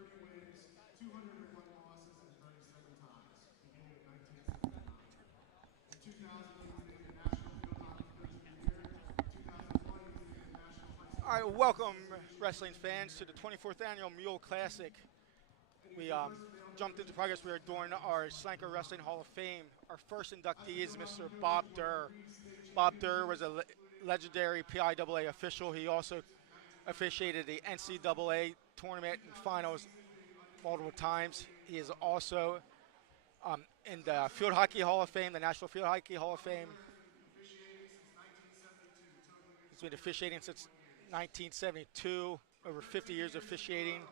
30 wins, 201 losses, and 37 ties, beginning in 1979. In 2000, he was named the National Field Hockey Coach of the Year. In 2001, he was named the National High School All right, Coaches welcome Association wrestling Coach of the fans to Year. the 24th annual Mule Classic. And he was We the first male jumped coach into in progress. We are history to doing hockey our association Solanco Wrestling Hall of Fame. Our first As the inductee is field hockey Mr. coaches Bob won Durr. 3 state Bob Durr was a championships, including legendary PIAA official. He also championships in officiated 1999 the and 2000. NCAA tournament and 2000 finals season being multiple undefeated in times. 28 He is times. also in As the wrestling Field Hockey Hall coach, of Fame, the National Field Hockey Hall of Bob Fame. Miller has been officiating since 1972, totaling his He's been career of officiating since 71 years. 1972, over 50 13 years of years in a officiating. row,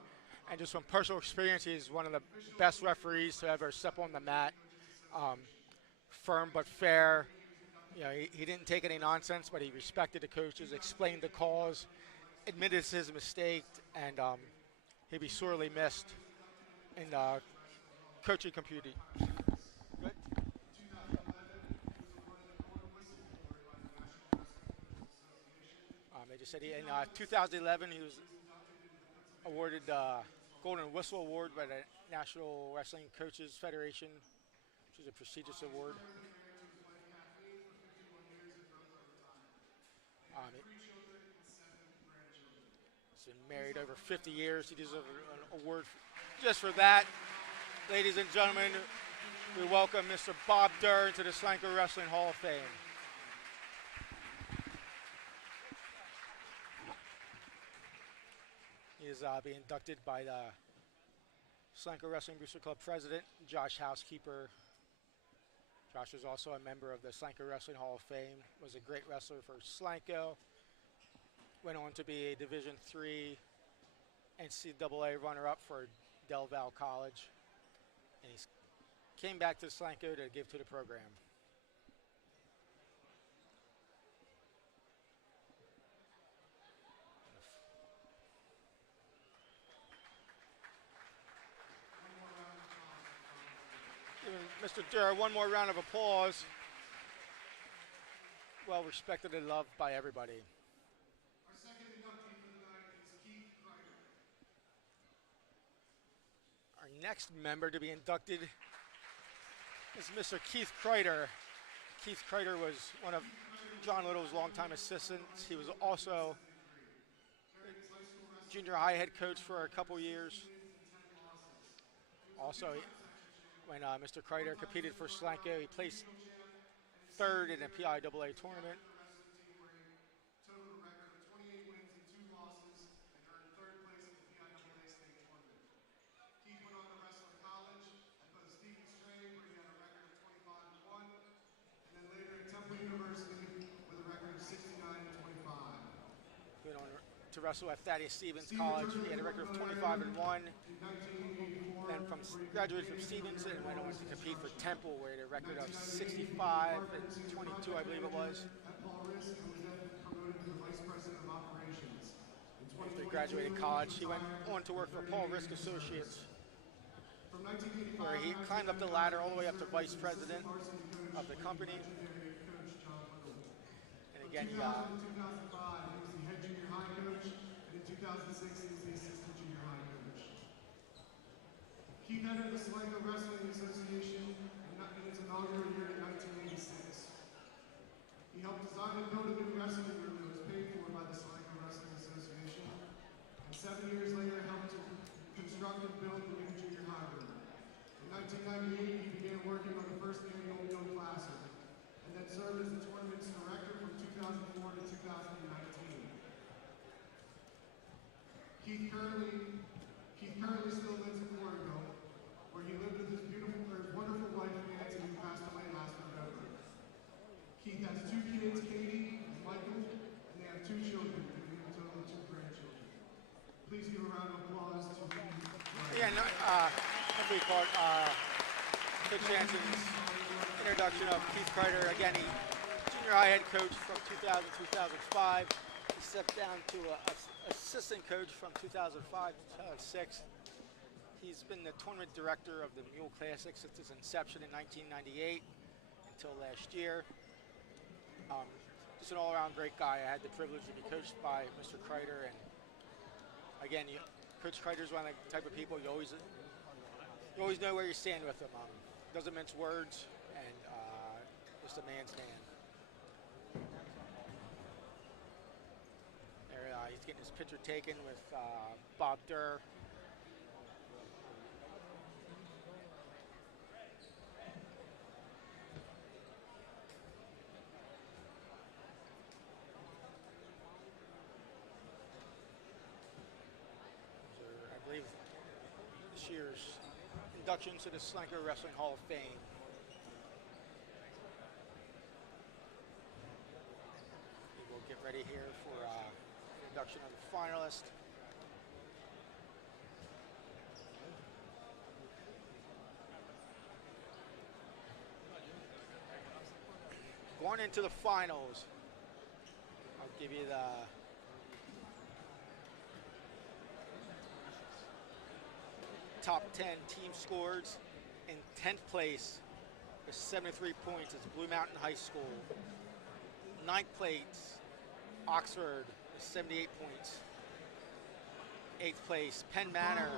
And Bob just from Miller has personal been experience, he's one of the the official of best the year referees to by ever step on the Perdue mat. Coaches Um, Association. Firm In but fair. 2003, he was inducted You know, into the he didn't Physical take any Wrestling nonsense, Hall but of he Fame. respected the coaches, explained the 2010, he was calls, inducted into the Licensed admitted his Professional mistake, Wrestling Hall and of Fame. he'd be Keith sorely Curley missed was inducted into the in the Television Wrestling Hall of coaching Fame for community. lifetime service. Good. In 2011, he was awarded the Golden Whistleblower by the National Wrestling Coaches Association. They just In said in 2016, 2011 he he was was inducted into the Pennsylvania awarded Wrestling the Coaches Hall of Golden Fame. Whistle Award by the National Wrestling Coaches Federation, which is a prestigious Bob is award. currently married to his wife Kathleen for 51 years and brothers are retired. They have Um, 3 children and 7 grandchildren. he's been Please married help over us 50 welcome years. He Mr. deserves Bob an Durr. award just for that. Ladies and gentlemen, we welcome Mr. Bob Durr into the Solanco Wrestling Hall of Fame. He is being inducted by the Solanco Wrestling Booster Club president, Josh Housekeeper. Josh was also a member of the Solanco Wrestling Hall of Fame, was a great wrestler for Solanco, went on to be a Division III NCAA runner-up for Del Val College, and he came back to Solanco to give to the program. Giving Mr. Durr one more round of applause. Well respected and loved by everybody. Our second inductee for the night is Keith Kreider. Our next member to be inducted is Mr. Keith Kreider. Keith Kreider was one of John Little's longtime assistants. He was also junior high head coach for a couple years. Also, when Mr. Kreider competed for Solanco, he placed third in a PIAA tournament. Total record of 28 wins and 2 losses, and earned 3rd place in the PIAA state tournament. Keith went on to wrestle in college at both Stevens Trade, where he had a record of 25-1, and then later at Temple University with a record of 69-25. He went on to wrestle at Thaddeus Stevens Steve College. returned He had a to record of Fort 25-1. in 1984, Then from where he graduated made from his Stevens career and went on to in compete for construction. Temple, where he had a record of 1998, 65 and 22, I believe it was. At Paul Risk, who was then promoted to the Vice President of Operations. In After he 2022, graduated college, he went retired on to work for after Paul 38 Risk years of Associates, service. From 1985 where he to climbed up the 1999, ladder all the he way up to served vice as an assistant president varsity coach of the under company. legendary coach John Little. And From again, 2000 to 2005, he was the head junior high coach, and in 2006, he was the assistant junior high coach. Keith entered the Solanco Wrestling Association in its inaugural year in 1986. He helped design and build a new wrestling room that was paid for by the Solanco Wrestling Association, and 7 years later helped to construct and build the new junior high room. In 1998, he began working on the first annual Mule Classic, and then served as the tournament's director from 2004 to 2019. Keith currently still lives in Portugal, where he lived with his wonderful wife Nancy, who passed away last November. Keith has 2 kids, Katie and Michael, and they have 2 children, giving a total of 2 grandchildren. Please give a round of applause to Keith. Yeah, no, we call it Coach Jansen's introduction of Keith Kreider. Again, he junior high head coach from 2000-2005. He stepped down to a assistant coach from 2005 to 2006. He's been the tournament director of the Mule Classic since its inception in 1998 until last year. Just an all-around great guy. I had the privilege to be coached by Mr. Kreider, and Again, Coach Kreider's one of the type of people you always know where you stand with him. Doesn't mince words, and just a man's man. There, he's getting his picture taken with Bob Durr. I believe this year's induction to the Solanco Wrestling Hall of Fame. We'll get ready here for induction of the finalist. Going into the finals, I'll give you the top 10 team scores. In 10th place with 73 points is Blue Mountain High School. 9th place, Oxford with 78 points. 8th place, Penn Manor.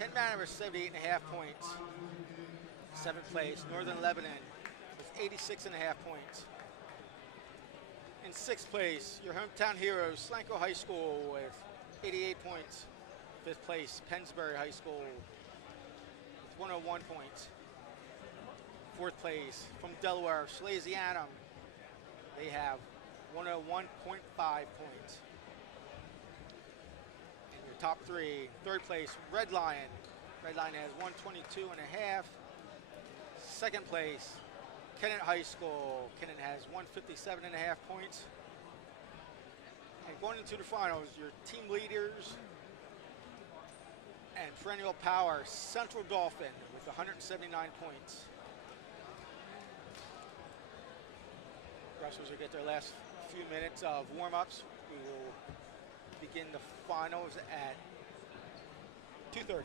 Penn Manor with 78.5 points. 7th place, Northern Lebanon with 86.5 points. In 6th place, your hometown heroes, Solanco High School with 88 points. 5th place, Pennsbury High School with 101 points. 4th place, from Delaware, Salesianum. They have 101.5 points. And your top 3, 3rd place, Red Lion. Red Lion has 122.5. 2nd place, Kennett High School. Kennett has 157.5 points. And going into the finals, your team leaders and perennial power, Central Dolphin with 179 points. Wrestlers will get their last few minutes of warm-ups. We will begin the finals at 2:30.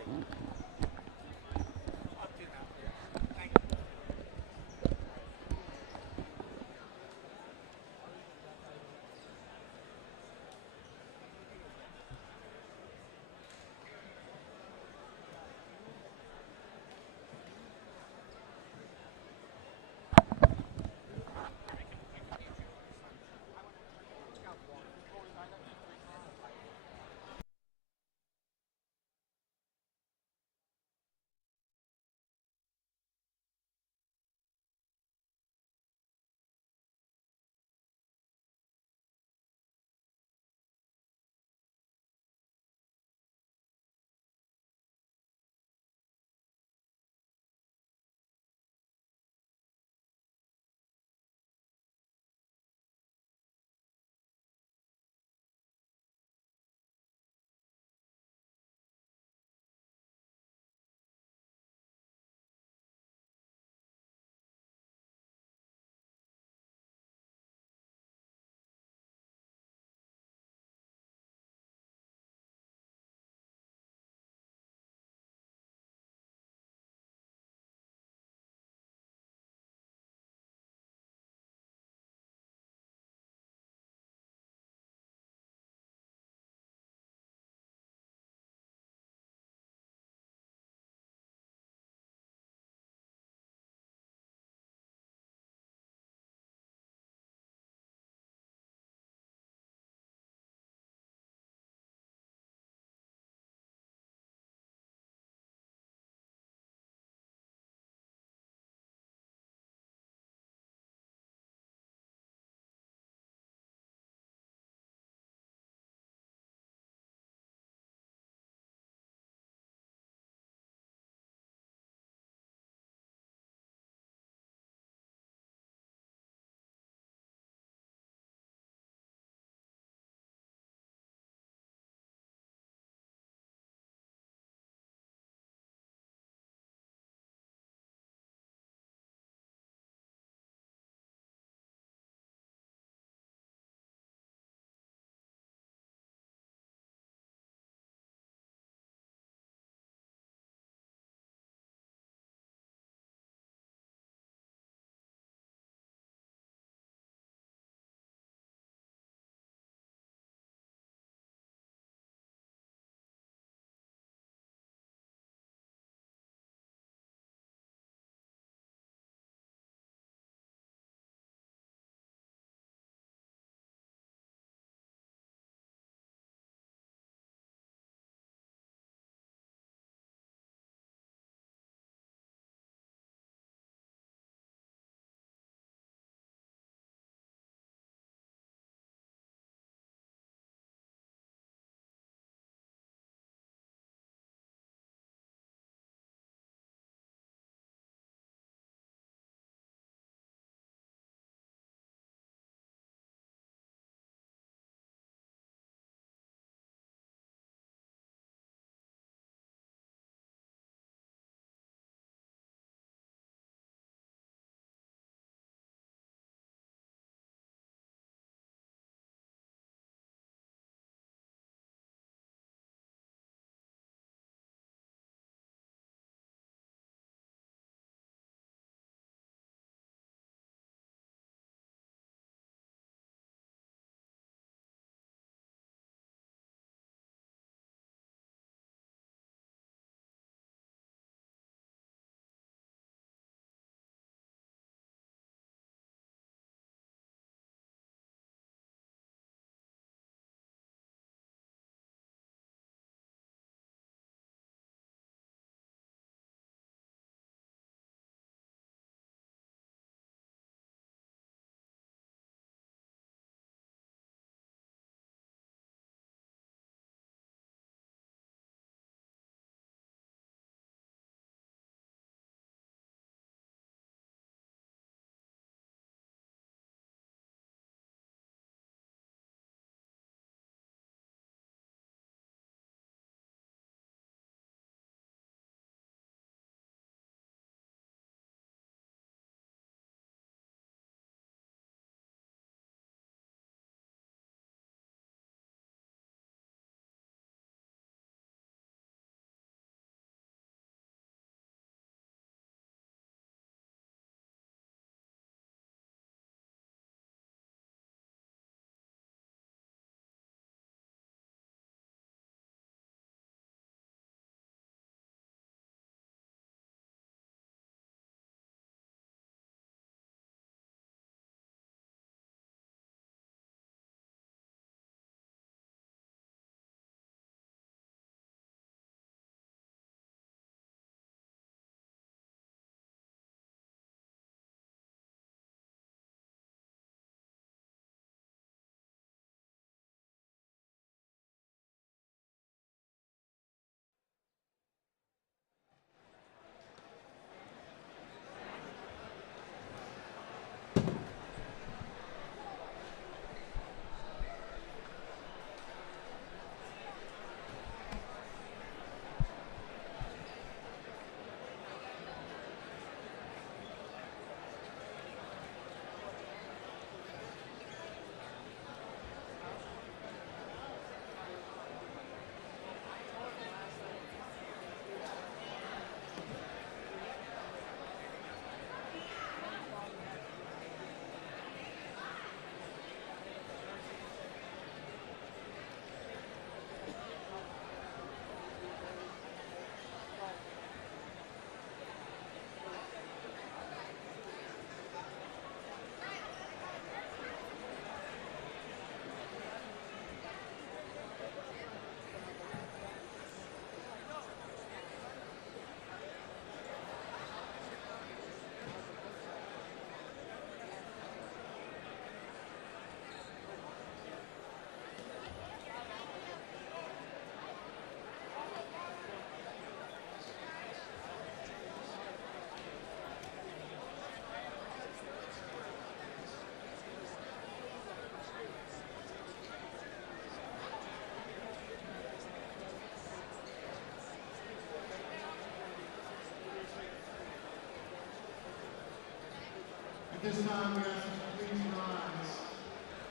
This time we ask you to please rise.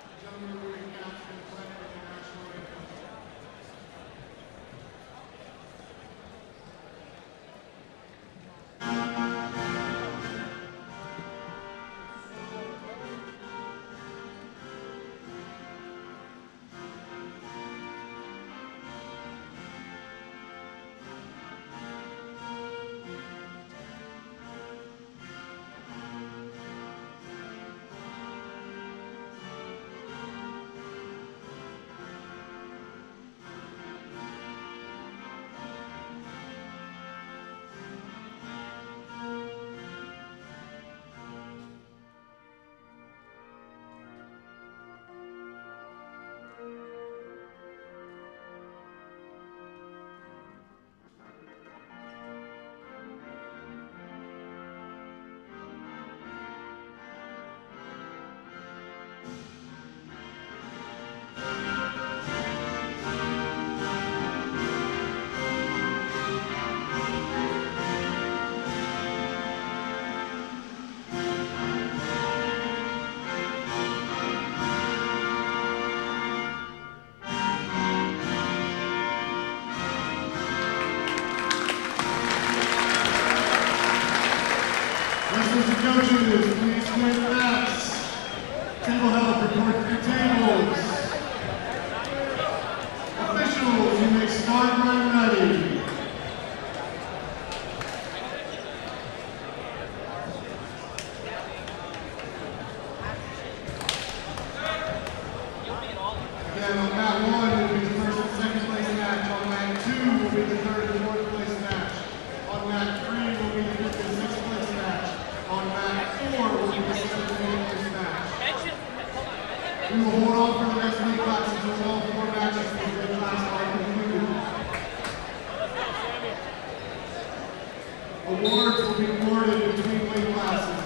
The gentlemen will be captured and played with the national anthem. Wrestlers and coaches, please clear the mats. Table help, report to your tables. Officials, you may start when ready. Again, on mat 1 will be the first and second place match. On mat 2 will be the third and fourth place match. On mat 3 will be the fifth and sixth place match. On mat 4 will be the seventh and eighth place match. We will hold on for the rest of the classes until all 4 matches in the class are concluded. Awards will be awarded between weight classes.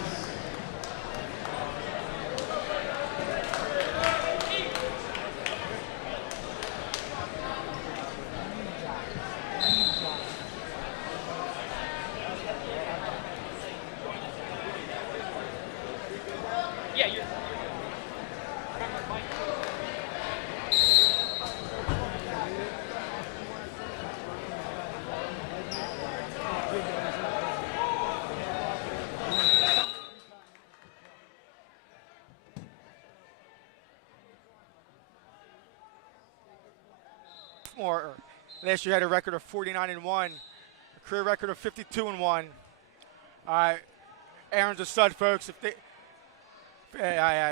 Last year had a record of 49-1, a career record of 52-1. Aaron's a stud, folks. If they,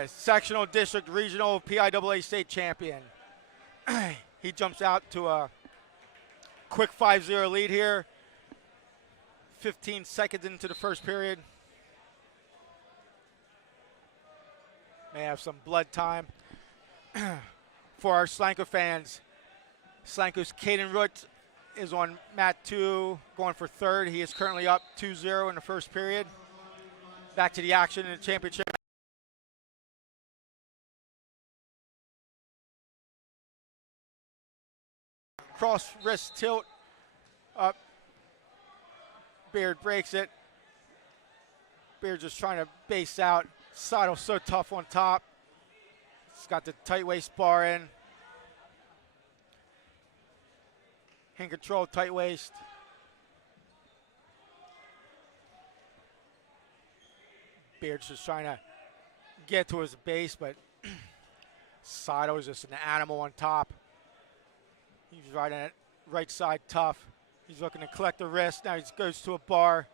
sectional, district, regional, PIAA state champion. He jumps out to a quick 5-0 lead here. 15 seconds into the first period. May have some blood time for our Solanco fans. Solanco's Caden Root is on mat 2, going for third. He is currently up 2-0 in the first period. Back to the action in the championship. Cross wrist tilt up. Beard breaks it. Beard just trying to base out. Seidel's so tough on top. He's got the tight waist bar in. Hand control, tight waist. Beard's just trying to get to his base, but Seidel is just an animal on top. He's riding it right side tough. He's looking to collect the wrist. Now he goes to a bar.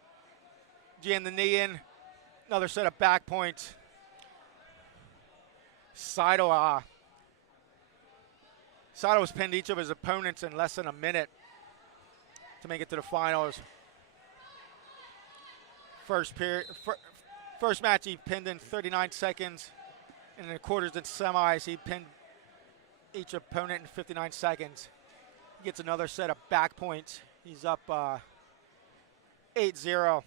Jam the knee in. Another set of back points. Seidel has pinned each of his opponents in less than a minute to make it to the finals. First match he pinned in 39 seconds. And in the quarters and semis he pinned each opponent in 59 seconds. He gets another set of back points. He's up 8-0.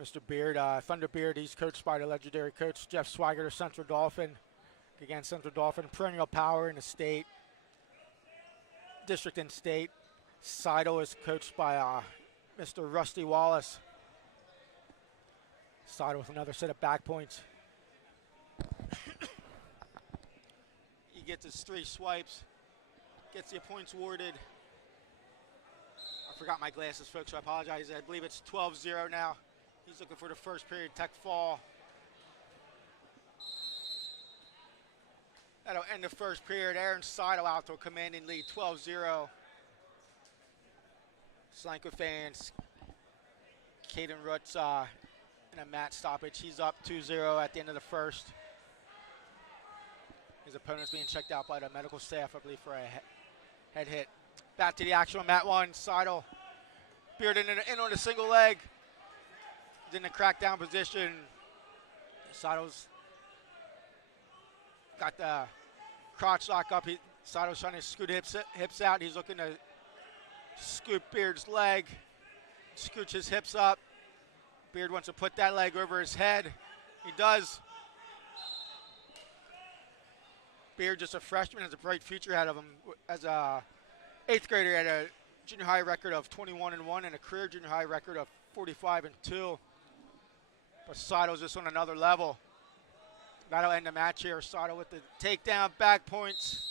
Mr. Beard, Thunder Beard, he's coached by the legendary coach Jeff Swigert of Central Dolphin. Again, Central Dauphin, perennial power in the state, district and state. Seidel is coached by Mr. Rusty Wallace. Seidel with another set of back points. He gets his 3 swipes, gets the points awarded. I forgot my glasses, folks, so I apologize. I believe it's 12-0 now. He's looking for the first period tech fall. That'll end the first period. Aaron Seidel out to a commanding lead, 12-0. Solanco fans, Caden Rutz in a mat stoppage. He's up 2-0 at the end of the first. His opponent's being checked out by the medical staff, I believe, for a head hit. Back to the action on mat 1. Seidel, Beard in on a single leg. He's in the crackdown position. Seidel's got the crotch lock up. Seidel's trying to scoot hips out. He's looking to scoop Beard's leg, scooch his hips up. Beard wants to put that leg over his head. He does. Beard, just a freshman, has a bright future ahead of him. As a 8th grader, he had a junior high record of 21-1 and a career junior high record of 45-2. But Seidel's just on another level. That'll end the match here. Seidel with the takedown, back points.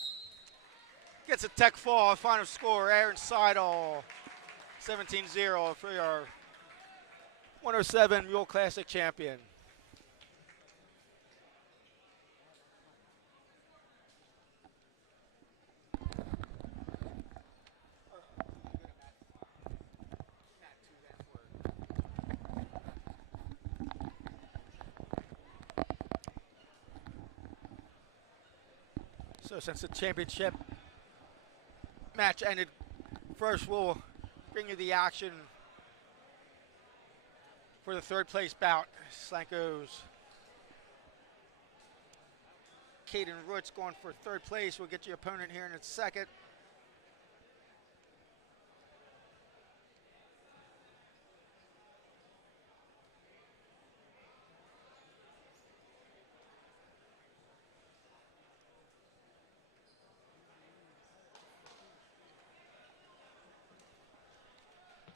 Gets a tech fall. Final score, Aaron Seidel, 17-0 for your 107 Mule Classic champion. So since the championship match ended first, we'll bring you the action for the 3rd place bout. Solanco's Caden Roots going for 3rd place. We'll get your opponent here in a second.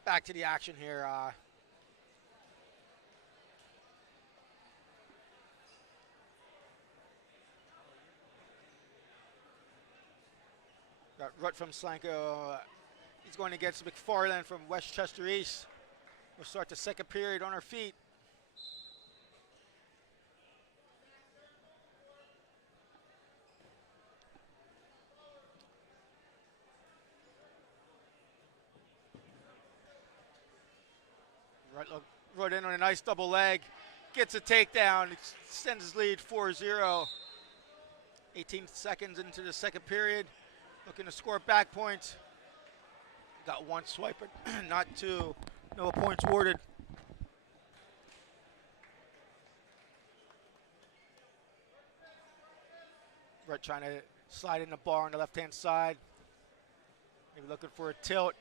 Back to the action here. Got Rutt from Solanco. He's going against McFarland from Westchester East. We'll start the 2nd period on our feet. Rutt in on a nice double leg. Gets a takedown. Extends his lead 4-0. 18 seconds into the 2nd period. Looking to score back points. Got 1 swipe, but not 2. No points awarded. Rutt trying to slide in the bar on the left-hand side. Maybe looking for a tilt.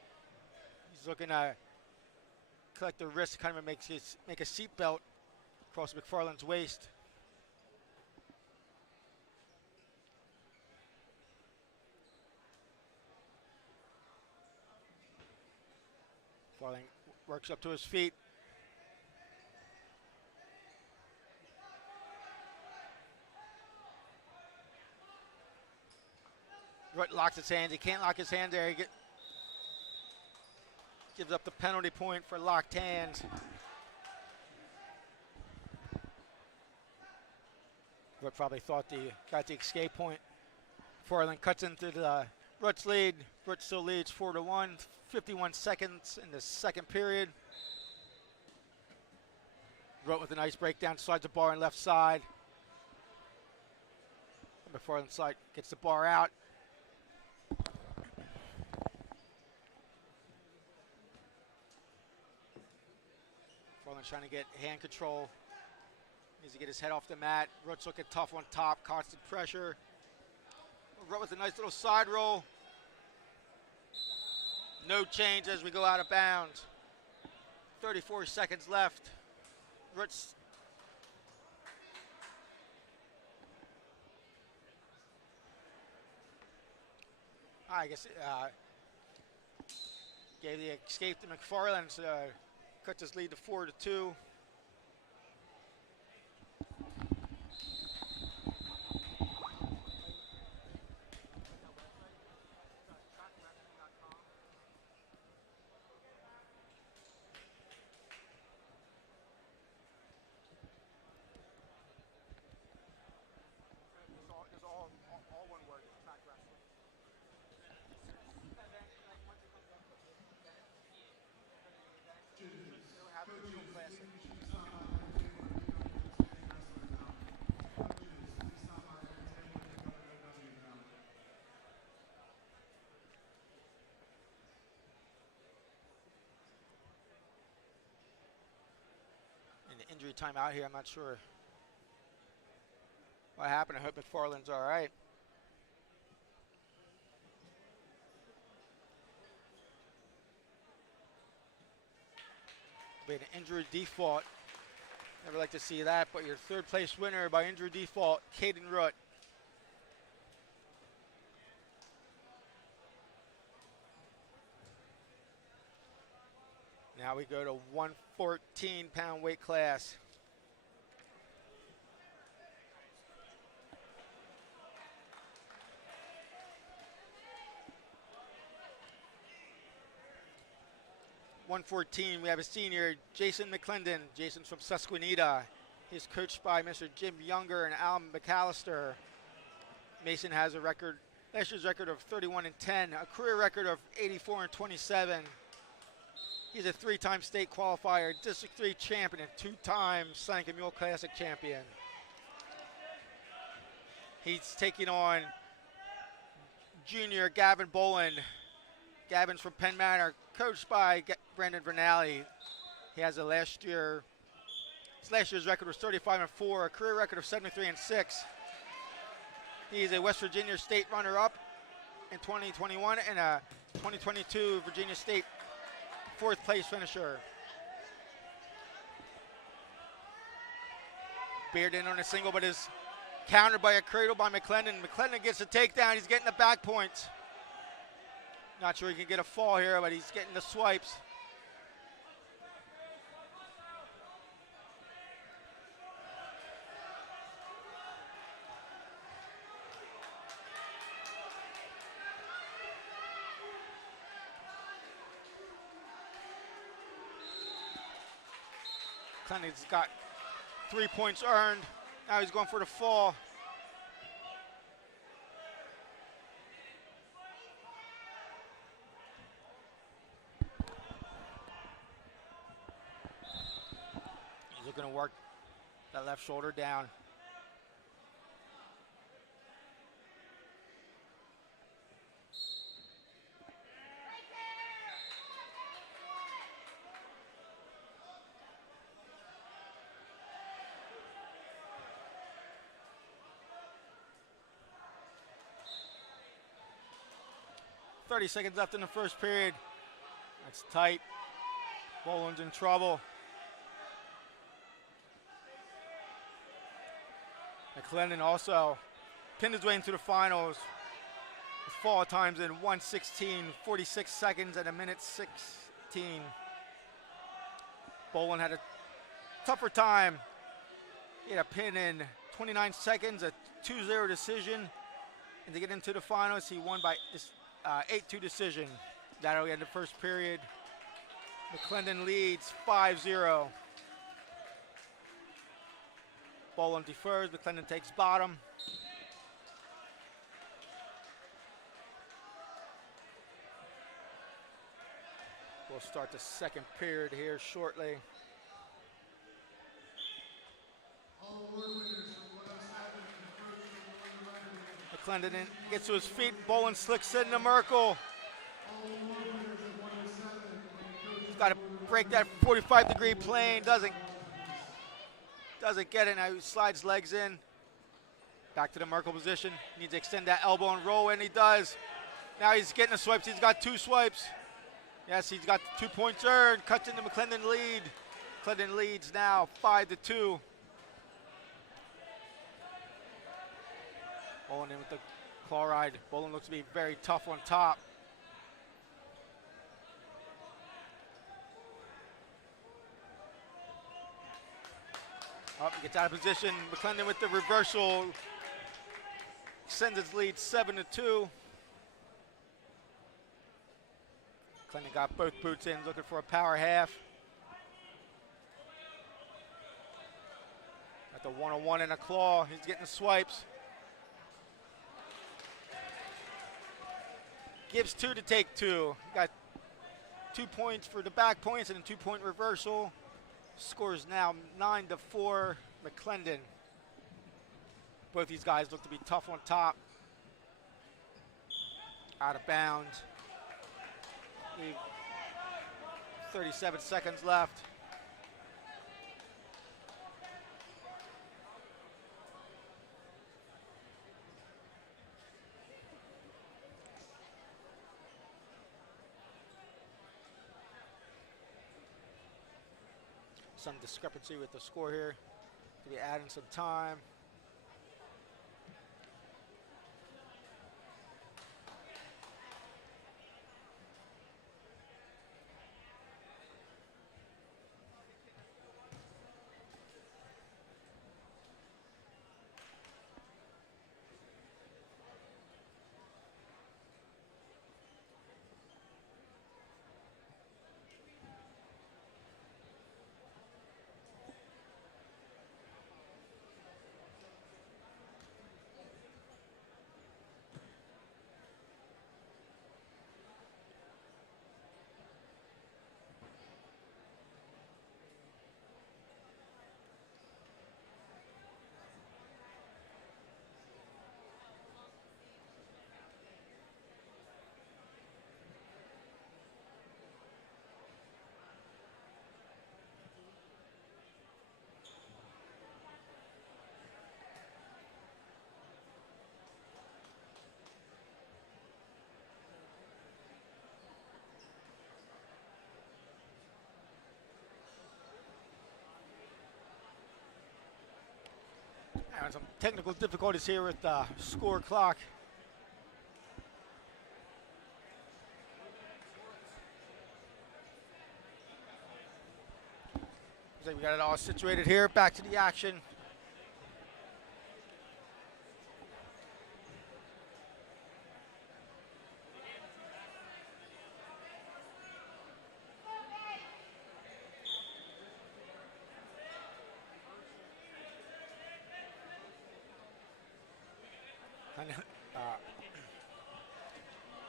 He's looking to collect the wrist, kind of make a seat belt across McFarland's waist. McFarland works up to his feet. Rutt locks his hands. He can't lock his hand there. Gives up the penalty point for locked hands. Rutt probably thought got the escape point. Farland cuts into the Rutt's lead. Rutt still leads 4-1. 51 seconds in the 2nd period. Rutt with a nice breakdown, slides the bar on left side. McFarland side gets the bar out. Trying to get hand control. Needs to get his head off the mat. Rutt's looking tough on top. Constant pressure. Rutt with a nice little side roll. No change as we go out of bounds. 34 seconds left. Rutt's I guess gave the escape to McFarland, so cut his lead to 4-2. Injury timeout here. I'm not sure what happened. I hope McFarland's all right. Be an injury default. Never like to see that, but your third place winner by injury default, Caden Rutt. Now we go to 114-pound weight class. We have a senior, Jason McClendon. Jason's from Susquehanna. He's coached by Mr. Jim Younger and Al McAllister. Mason has a record, last year's record of 31-10, a career record of 84-27. He's a 3-time state qualifier, District 3 champion, and 2-time Solanco Mule Classic champion. He's taking on junior Gavin Boland. Gavin's from Penn Manor, coached by Brandon Vernally. He has his last year's record was 35-4, a career record of 73-6. He's a West Virginia State runner-up in 2021 and a 2022 Virginia State 4th place finisher. Beard in on a single, but is countered by a cradle by McClendon. McClendon gets a takedown. He's getting the back points. Not sure he can get a fall here, but he's getting the swipes. McClendon's got 3 points earned. Now he's going for the fall. He's looking to work that left shoulder down. .30 seconds left in the first period. That's tight. Boland's in trouble. McClendon also pinned his way into the finals. The fall times in 1:16:46 seconds at a minute 16. Boland had a tougher time. He had a pin in 29 seconds, a 2-0 decision. And to get into the finals, he won by 8-2 decision. That'll end the first period. McClendon leads 5-0. Boland defers, McClendon takes bottom. We'll start the second period here shortly. McClendon gets to his feet. Boland slicks into Merkel. He's got to break that 45-degree plane. Doesn't get it. Now he slides legs in. Back to the Merkel position. Needs to extend that elbow and roll, and he does. Now he's getting the swipes. He's got 2 swipes. Yes, he's got 2 points earned. Cuts into McClendon lead. McClendon leads now 5-2. Boland in with the Chloride. Bolin looks to be very tough on top. Up, gets out of position. McClendon with the reversal. Extends its lead 7-2. McClendon got both boots in, looking for a power half. Got the one-on-one and a claw. He's getting the swipes. Gives 2 to take 2. Got 2 points for the back points and a 2-point reversal. Scores now 9-4, McClendon. Both these guys look to be tough on top. Out of bounds. 37 seconds left. Some discrepancy with the score here. To be adding some time. Having some technical difficulties here with the score clock. Looks like we got it all situated here. Back to the action.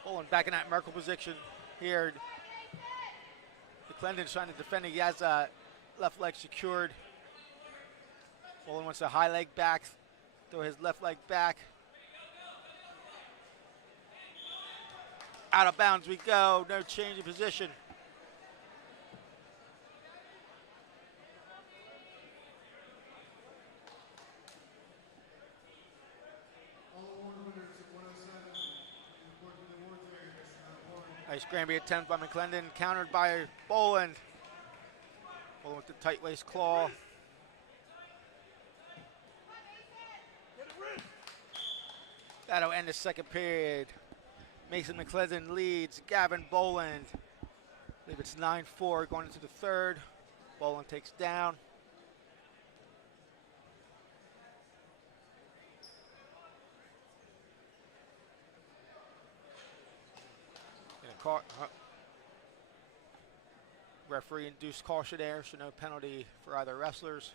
Bolin back in that Merkle position here. McClendon's trying to defend it. He has left leg secured. Bolin wants a high leg back, throw his left leg back. Out of bounds we go, no change of position. Nice Granby attempt by McClendon, countered by Bolin. Bolin with the tight waist claw. That'll end the second period. Mason McClendon leads Gavin Boland. I believe it's 9-4 going into the third. Boland takes down. Referee induced caution there, so no penalty for either wrestlers.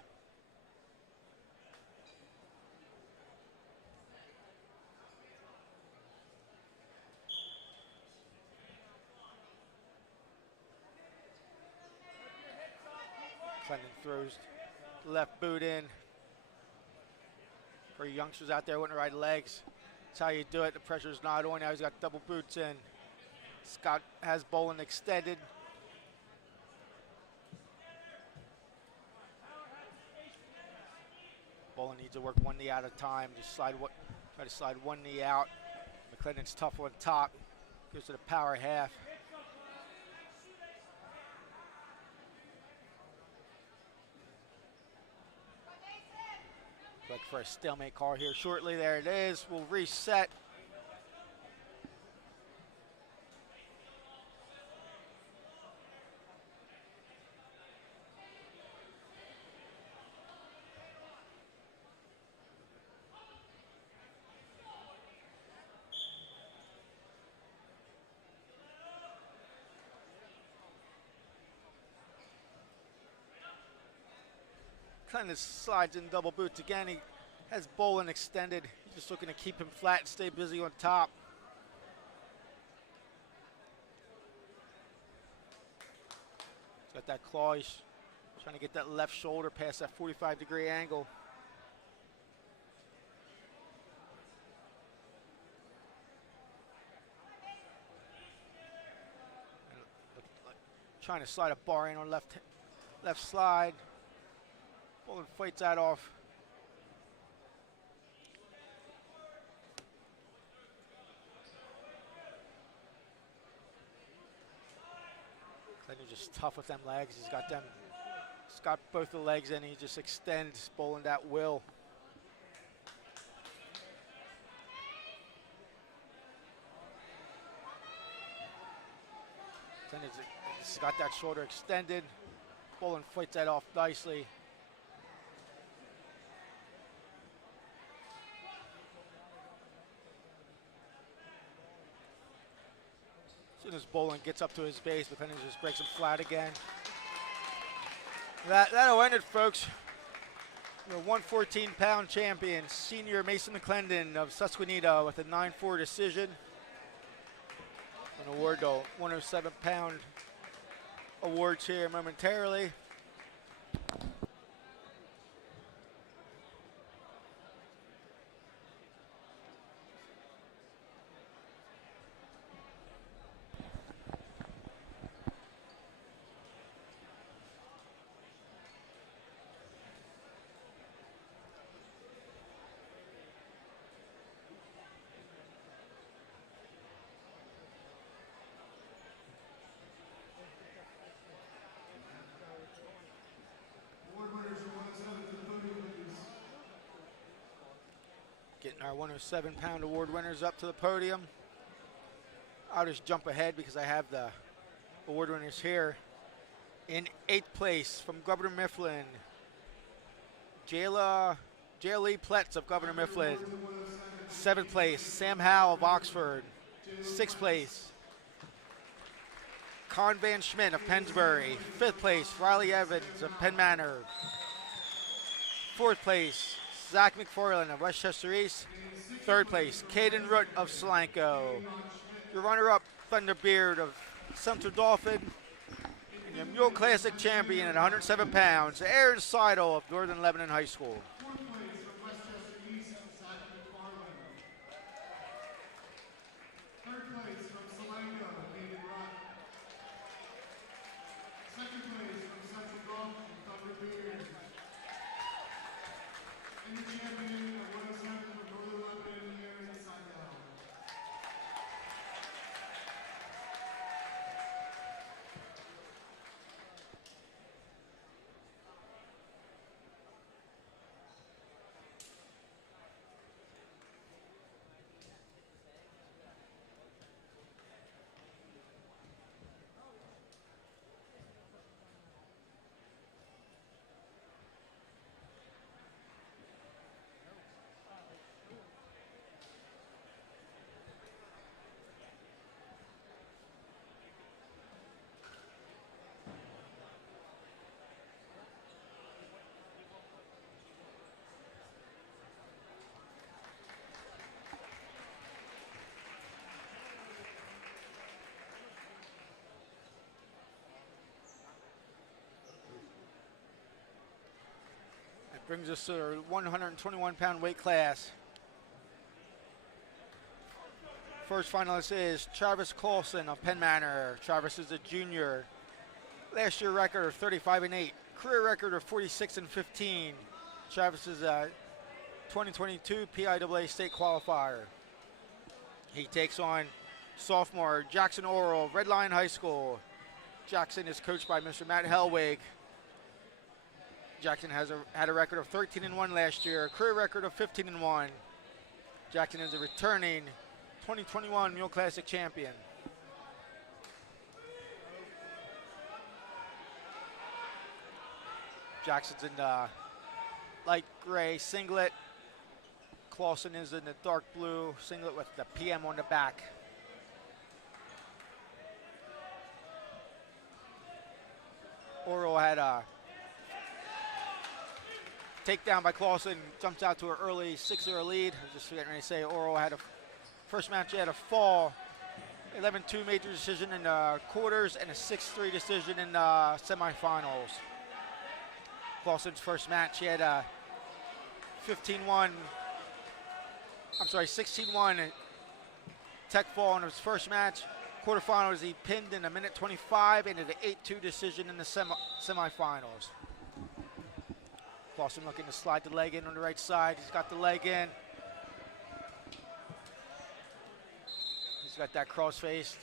McClendon throws left boot in. For you youngsters out there wanting to ride legs, that's how you do it. The pressure's not on. Now he's got double boots in. Scott has Bolin extended. Bolin needs to work one knee at a time. Just try to slide one knee out. McClendon's tough on top. Goes to the power half. Look for a stalemate call here shortly. There it is. We'll reset. kind of slides in double boots. Again, he has Bolin extended. He's just looking to keep him flat and stay busy on top. He's got that claw. He's trying to get that left shoulder past that 45-degree angle. Trying to slide a bar in on left slide. Bolin fights that off. Clinton's just tough with them legs. He's got both the legs in. He just extends Bolin at will. He's got that shoulder extended. Bolin fights that off nicely. As soon as Bolin gets up to his base, McClendon just breaks him flat again. That'll end it, folks. The 114-pound champion, senior Mason McClendon of Susquehanna with a 9-4 decision. An award to 107-pound awards here momentarily. Getting our 107-pound award winners up to the podium. I'll just jump ahead because I have the award winners here. In 8th place from Governor Mifflin, Jayla Lee Pletz of Governor Mifflin. 7th place, Sam Howe of Oxford. 6th place, Con Van Schmidt of Pennsbury. 5th place, Riley Evans of Penn Manor. 4th place, Zach McFarland of Westchester East. 3rd place, Caden Root of Solanco. Your runner-up, Thunderbeard of Central Dauphin. And your Mule Classic champion at 107 pounds, Aaron Seidel of Northern Lebanon High School. 4th place from Westchester East, Zach McFarland. 3rd place from Solanco, Caden Root. 2nd place from Central Dauphin, Thunderbeard. And the champion of 107 from Northern Lebanon, Aaron Seidel. Brings us to our 121-pound weight class. First finalist is Travis Coulson of Penn Manor. Travis is a junior. Last year record of 35-8. Career record of 46-15. Travis is a 2022 PIAA state qualifier. He takes on sophomore Jackson Oral of Red Lion High School. Jackson is coached by Mr. Matt Helwig. Jackson had a record of 13-1 last year, a career record of 15-1. Jackson is a returning 2021 Mule Classic champion. Jackson's in the light gray singlet. Clausen is in the dark blue singlet with the PM on the back. Oral had a takedown by Clausen, jumps out to an early 6-0 lead. I was just forgetting to say Oral had a first match, he had a fall. 11-2 major decision in quarters and a 6-3 decision in semifinals. Clausen's first match, he had a 16-1 tech fall in his first match. Quarterfinals, he pinned in a minute 25 and an 8-2 decision in the semifinals. Clausen looking to slide the leg in on the right side. He's got the leg in. He's got that cross-face.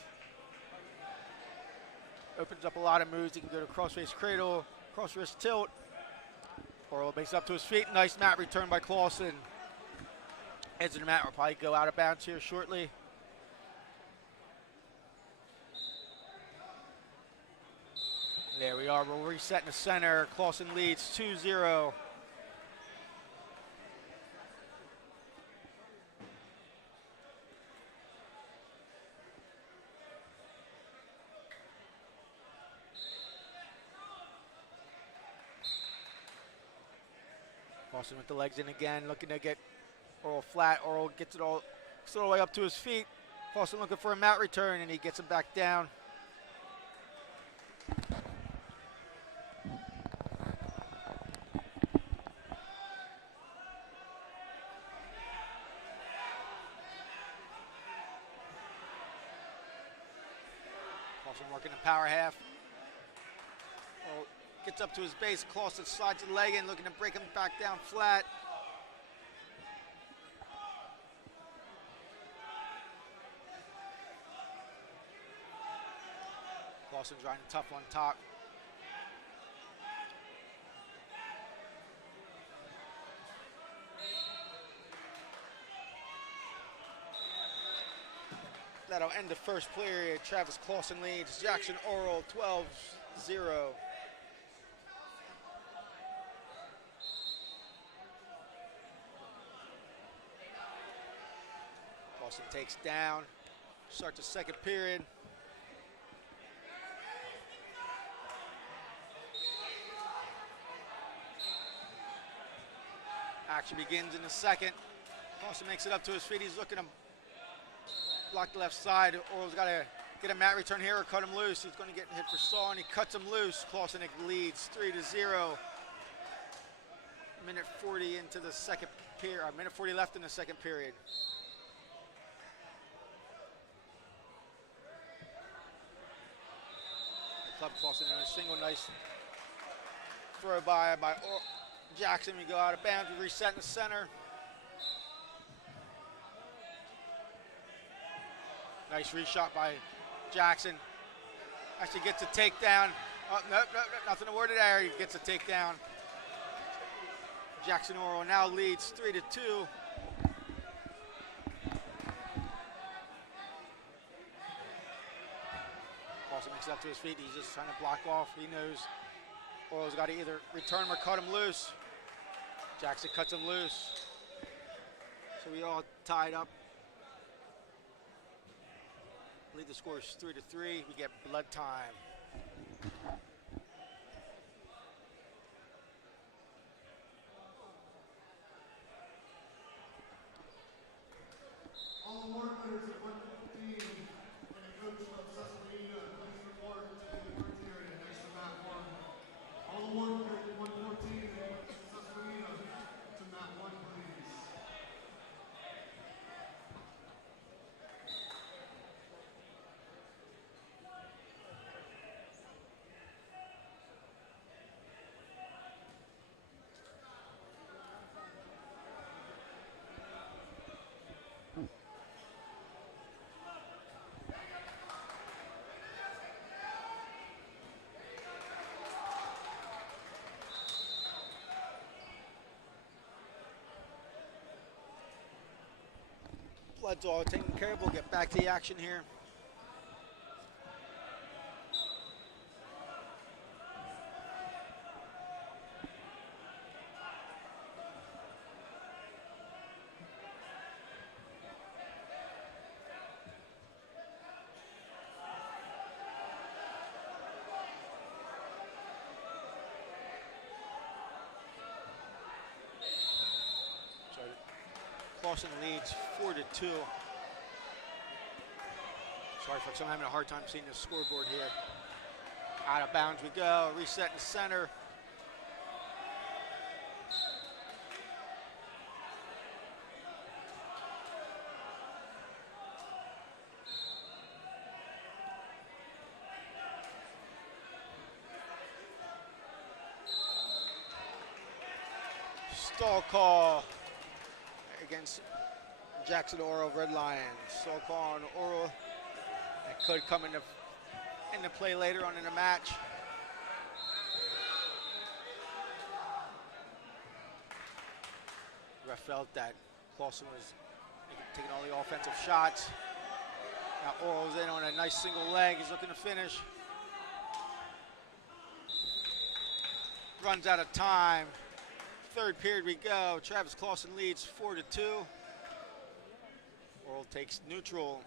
Opens up a lot of moves. He can go to cross-face cradle, cross-wrist tilt. Oral makes up to his feet. Nice mat return by Clausen. Edge of the mat will probably go out of bounds here shortly. There we are. We'll reset in the center. Clausen leads 2-0. Clausen with the legs in again, looking to get Oral flat. Oral gets it all the way up to his feet. Clausen looking for a mat return, and he gets him back down. Clausen working the power half. Oral gets up to his base. Clausen slides the leg in, looking to break him back down flat. Clausen trying to tough on top. That'll end the first period. Travis Clausen leads Jackson Oral 12-0. Clausen takes down. Start the second period. Action begins in the second. Clausen makes it up to his feet. He's looking to block the left side. Oral's got to get a mat return here or cut him loose. He's going to get hit for saw, and he cuts him loose. Clausen leads 3-0. Minute 40 into the second period. Minute 40 left in the second period. Club Clausen in a single nice throw by Jackson. We go out of bounds. We reset in the center. Nice reshot by Jackson. Actually gets a takedown. Oh, no, nothing to worry there. He gets a takedown. Jackson Oral now leads 3-2. Clausen makes it up to his feet. He's just trying to block off. He knows Oral's got to either return him or cut him loose. Jackson cuts him loose. So we all tied up. I believe the score is 3-3. We get blood time. All award winners at 115 and the coach from Susquehanna, please report to the court area next to mat 1. All award winners at 114 and Susquehanna to mat 1, please. Blood's all taken care of. We'll get back to the action here. Clausen leads 4-2. Sorry folks, I'm having a hard time seeing the scoreboard here. Out of bounds we go, reset in center. Stall call against Jackson Oral Red Lions. Stall call on Oral. That could come into play later on in the match. Ref felt that Clausen was taking all the offensive shots. Now Oral's in on a nice single leg. He's looking to finish. Runs out of time. Third period we go. Travis Clausen leads 4-2. Oral takes neutral.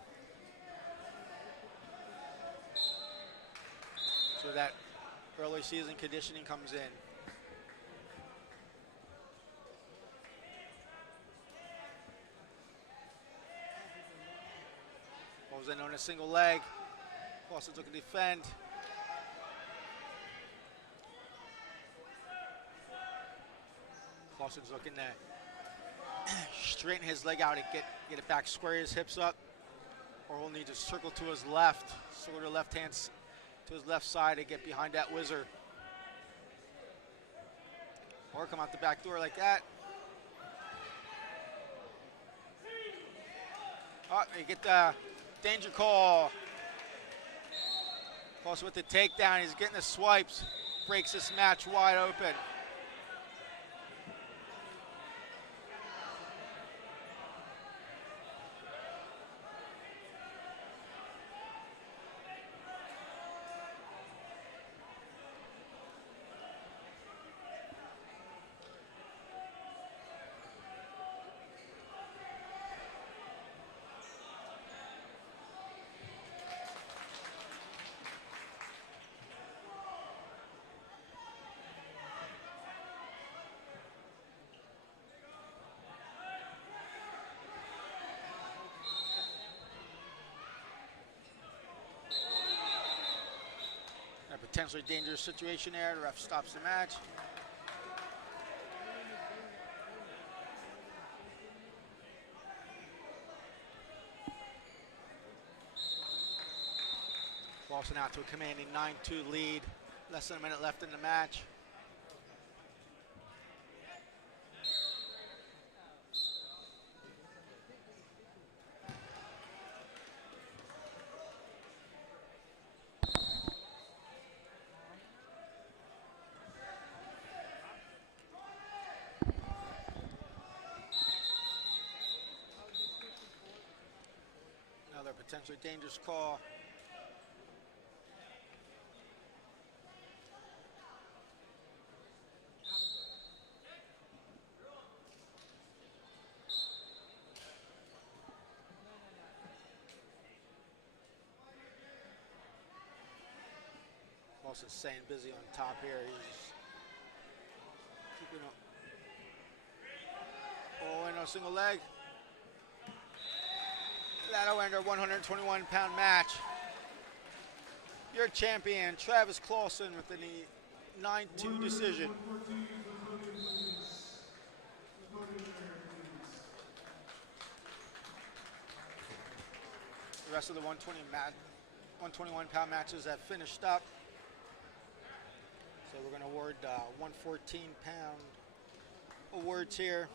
So that early season conditioning comes in. Goes in on a single leg. Clausen's looking to defend. Clausen's looking to straighten his leg out and get it back, square his hips up. Oral needs to circle to his left, circle to left hand to his left side to get behind that whizzer. Or come out the back door like that. Oh, you get the danger call. Clausen with the takedown, he's getting the swipes. Breaks this match wide open. Potentially dangerous situation there. The ref stops the match. Clausen out to a commanding 9-2 lead. Less than a minute left in the match. Potentially dangerous call. Clausen's staying busy on top here. He's keeping up. Oh, and a single leg. That'll end our 121-pound match. Your champion, Travis Clausen, with a 9-2 decision. The rest of the 121-pound matches have finished up. So we're going to award 114-pound awards here.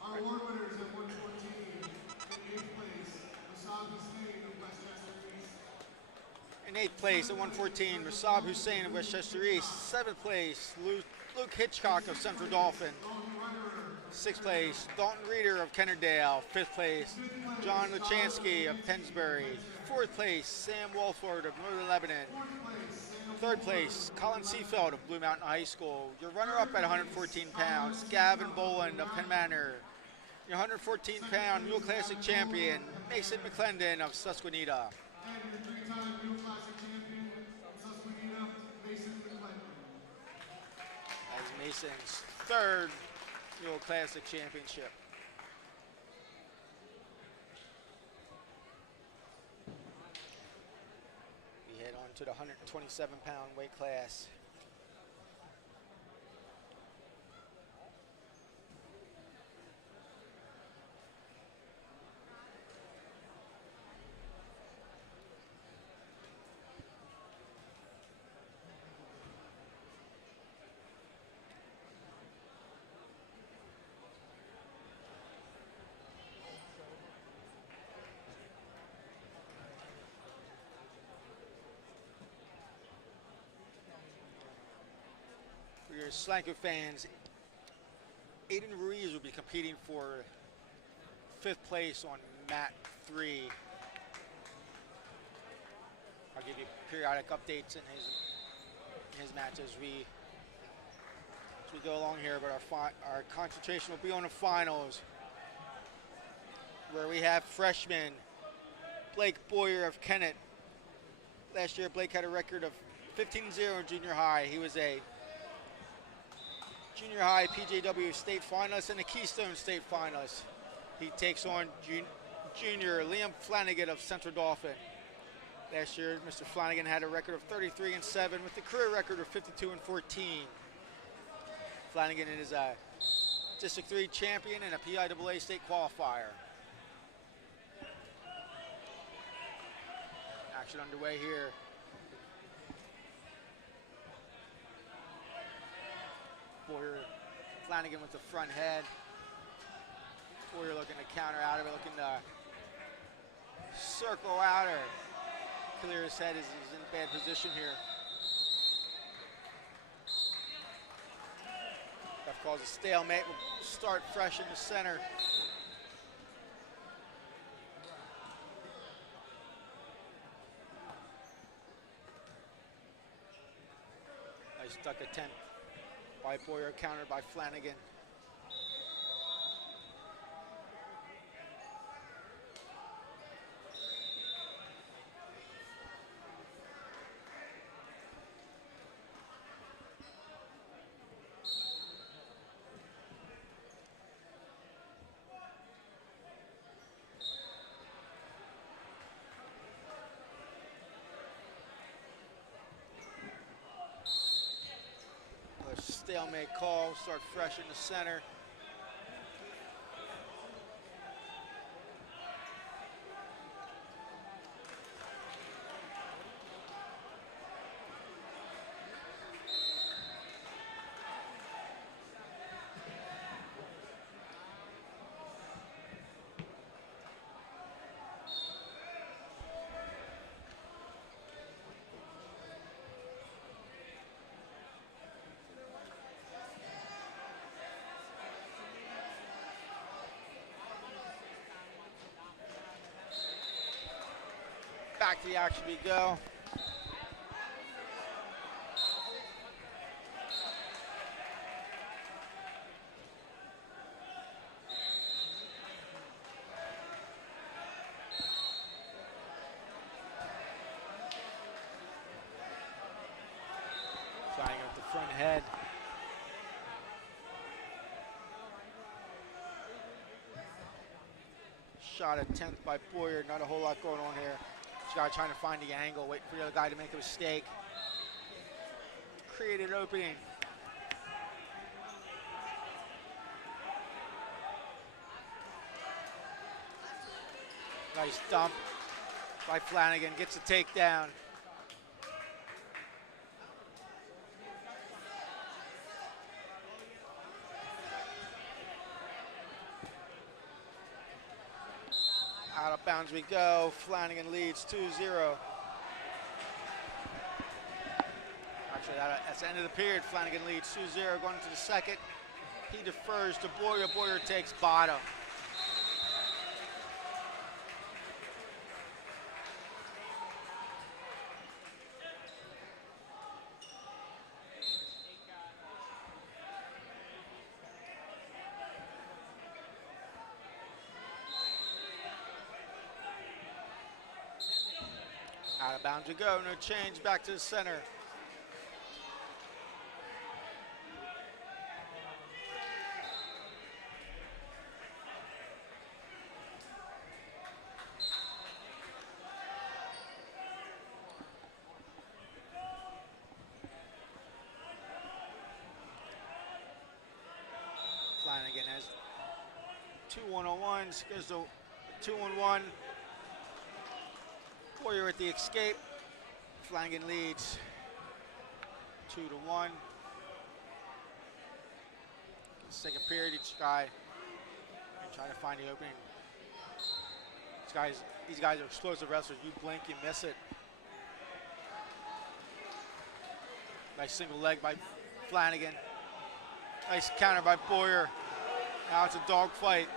Our award winners at 114, in 8th place, Rasab Hussein of Westchester East. In 8th place at 114, Rasab Hussein of Westchester East. 7th place, Luke Hitchcock of Central Dauphin. 6th place, Dalton Reeder of Kennerdale. 5th place, John Luchansky of Pennsbury. 4th place, Sam Walford of Northern Lebanon. 3rd place, Colin Seafeld of Blue Mountain High School. Your runner-up at 114 pounds, Gavin Boland of Penn Manor. Your 114-pound Mule Classic champion, Mason McClendon of Susquehanna. And your 3-time Mule Classic champion from Susquehanna, Mason McClendon. That's Mason's 3rd Mule Classic championship. We head on to the 127-pound weight class. For your Solanco fans, Aiden Ruiz will be competing for 5th place on mat 3. I'll give you periodic updates in his match as we go along here, but our concentration will be on the finals, where we have freshman Blake Boyer of Kennett. Last year, Blake had a record of 15-0 in junior high. He was a junior high PJW state finalist and a Keystone state finalist. He takes on junior Liam Flanagan of Central Dauphin. Last year, Mr. Flanagan had a record of 33-7 with a career record of 52-14. Flanagan is a District 3 champion and a PIAA state qualifier. Action underway here. Boyer, Flanagan with the front head. Boyer looking to counter out of it, looking to circle out or clear his head as he's in a bad position here. Ref calls a stalemate. We'll start fresh in the center. Nice duck attempt by Boyer, countered by Flanagan. Stalemate call, start fresh in the center. Back to the action we go. Flying up the front head. Shot attempt by Boyer, not a whole lot going on here. This guy trying to find the angle, wait for the other guy to make a mistake. Create an opening. Nice dump by Flanagan, gets a takedown. Out of bounds we go. Flanagan leads 2-0. Actually, that's the end of the period. Flanagan leads 2-0 going into the second. He defers to Boyer. Boyer takes bottom. Out of bounds we go. No change. Back to the center. Flanagan has 2 1-on-1s. Goes to 2-on-1. Boyer with the escape. Flanagan leads 2-1. Second period, each guy and try to find the opening. These guys are explosive wrestlers. You blink, you miss it. Nice single leg by Flanagan. Nice counter by Boyer. Now it's a dog fight.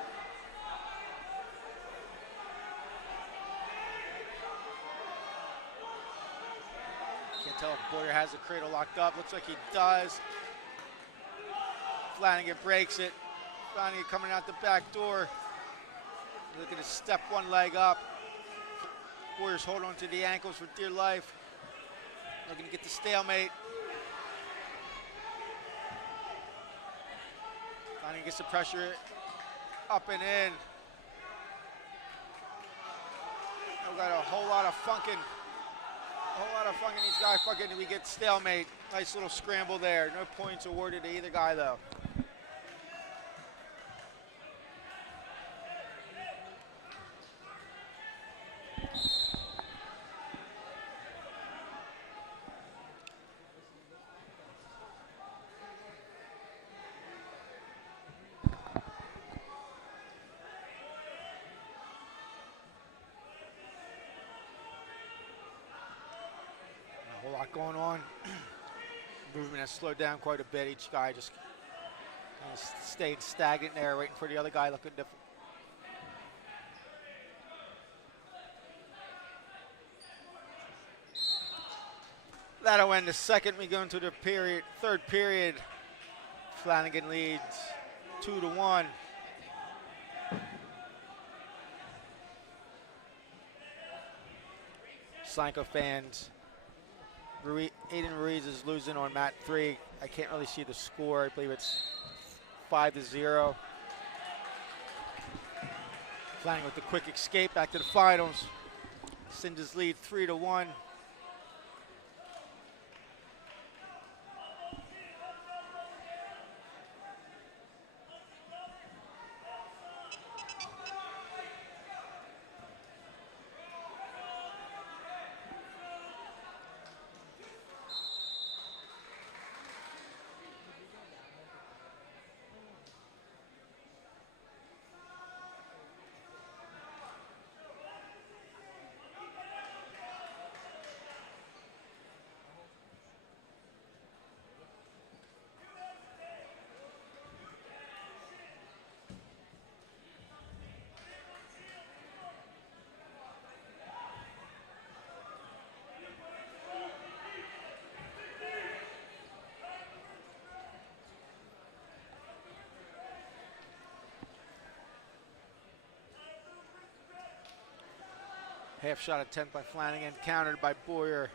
Can't tell if Boyer has the cradle locked up. Looks like he does. Flanagan breaks it. Flanagan coming out the back door. Looking to step one leg up. Boyer's holding on to the ankles for dear life. Looking to get the stalemate. Flanagan gets the pressure up and in. We got a whole lot of funkin'. Each guy fucking, we get stalemate. Nice little scramble there. No points awarded to either guy though. A whole lot going on. Movement has slowed down quite a bit. Each guy just kind of stayed stagnant there, waiting for the other guy looking different. That'll end the second. We go into the third period. Flanagan leads 2-1. Solanco fans. Aiden Ruiz is losing on mat 3. I can't really see the score. I believe it's 5-0. Flanagan with the quick escape back to the finals. Sends his lead 3-1. Half shot attempt by Flanagan, countered by Boyer.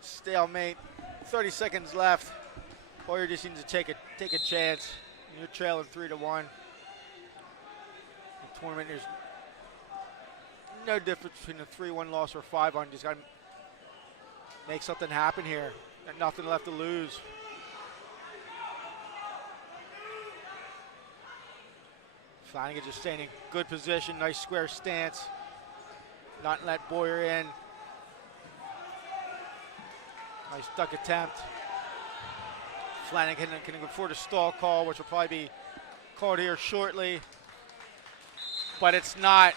Stalemate, 30 seconds left. Boyer just needs to take a chance. You're trailing 3-1. Tournament, there's no difference between a 3-1 loss or 5-1. Just got to make something happen here. Got nothing left to lose. Flanagan just staying in good position. Nice square stance. Not let Boyer in. Nice duck attempt. Flanagan can afford a stall call, which will probably be called here shortly. But it's not.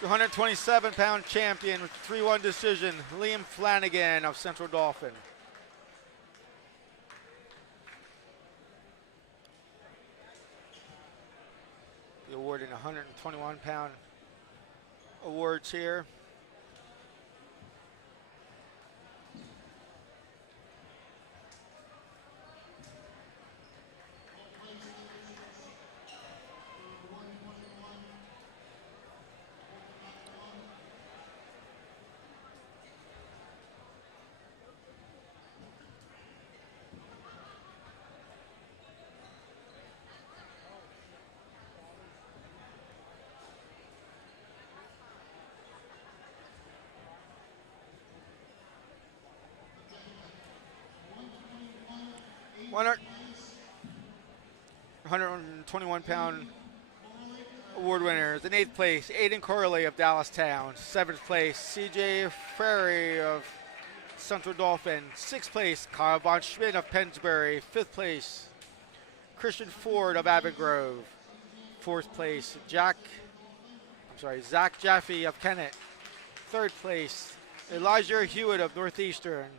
Your 127-pound champion with 3-1 decision, Liam Flanagan of Central Dauphin. The award in 121-pound awards here. One 121-pound award winners. In 8th place, Aiden Corley of Dallas Town. 7th place, CJ Ferry of Central Dauphin. 6th place, Kyle Von Schmidt of Pennsbury. 5th place, Christian Ford of Avon Grove. 4th place, Zach Jaffe of Kennett. 3rd place, Elijah Hewitt of Northeastern.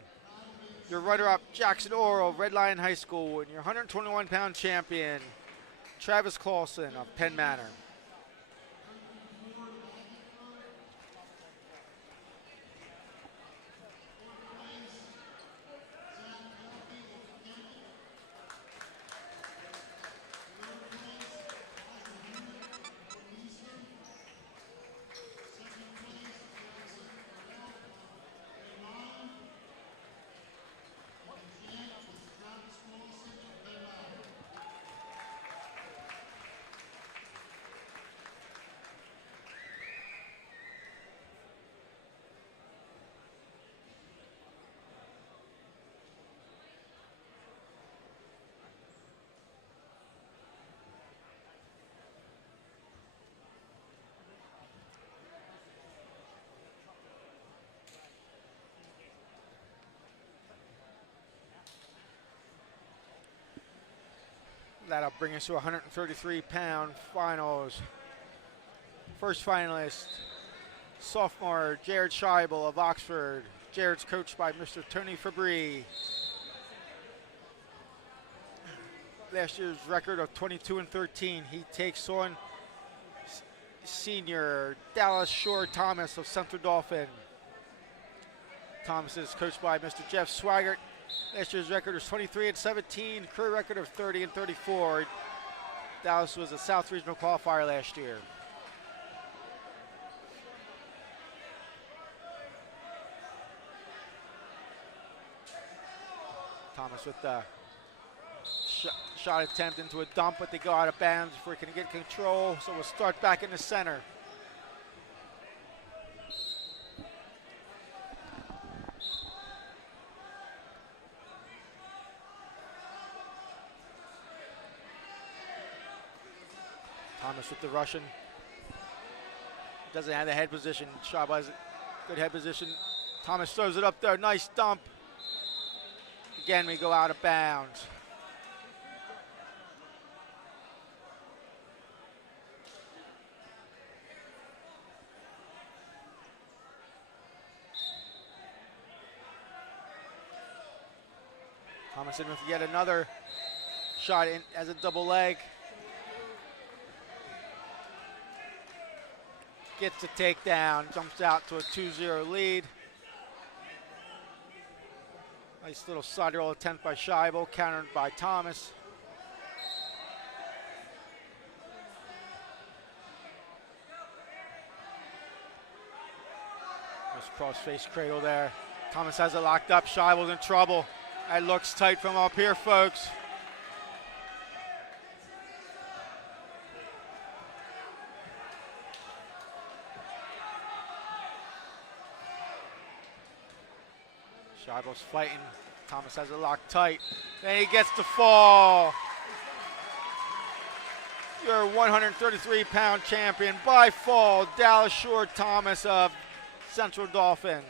Your runner-up, Jackson Orr of Red Lion High School, and your 121-pound champion, Travis Clausen of Penn Manor. That'll bring us to 133-pound finals. First finalist, sophomore Jared Scheibel of Oxford. Jared's coached by Mr. Tony Fabry. Last year's record of 22-13. He takes on senior Dallas Shore Thomas of Central Dauphin. Thomas is coached by Mr. Jeff Swaggart. Last year's record was 23-17, career record of 30-34. Dallas was a South Regional qualifier last year. Thomas with the shot attempt into a dump, but they go out of bounds before he can get control. So we'll start back in the center. Thomas with the Russian. Doesn't have the head position. Scheibel has a good head position. Thomas throws it up there. Nice dump. Again, we go out of bounds. Thomas in with yet another shot in as a double leg. Gets the takedown, jumps out to a 2-0 lead. Nice little side roll attempt by Scheibel, countered by Thomas. Nice cross-face cradle there. Thomas has it locked up, Scheibel's in trouble. That looks tight from up here, folks. Scheibel's fighting. Thomas has it locked tight. Then he gets the fall. Your 133-pound champion by fall, Dallas Shore Thomas of Central Dauphin.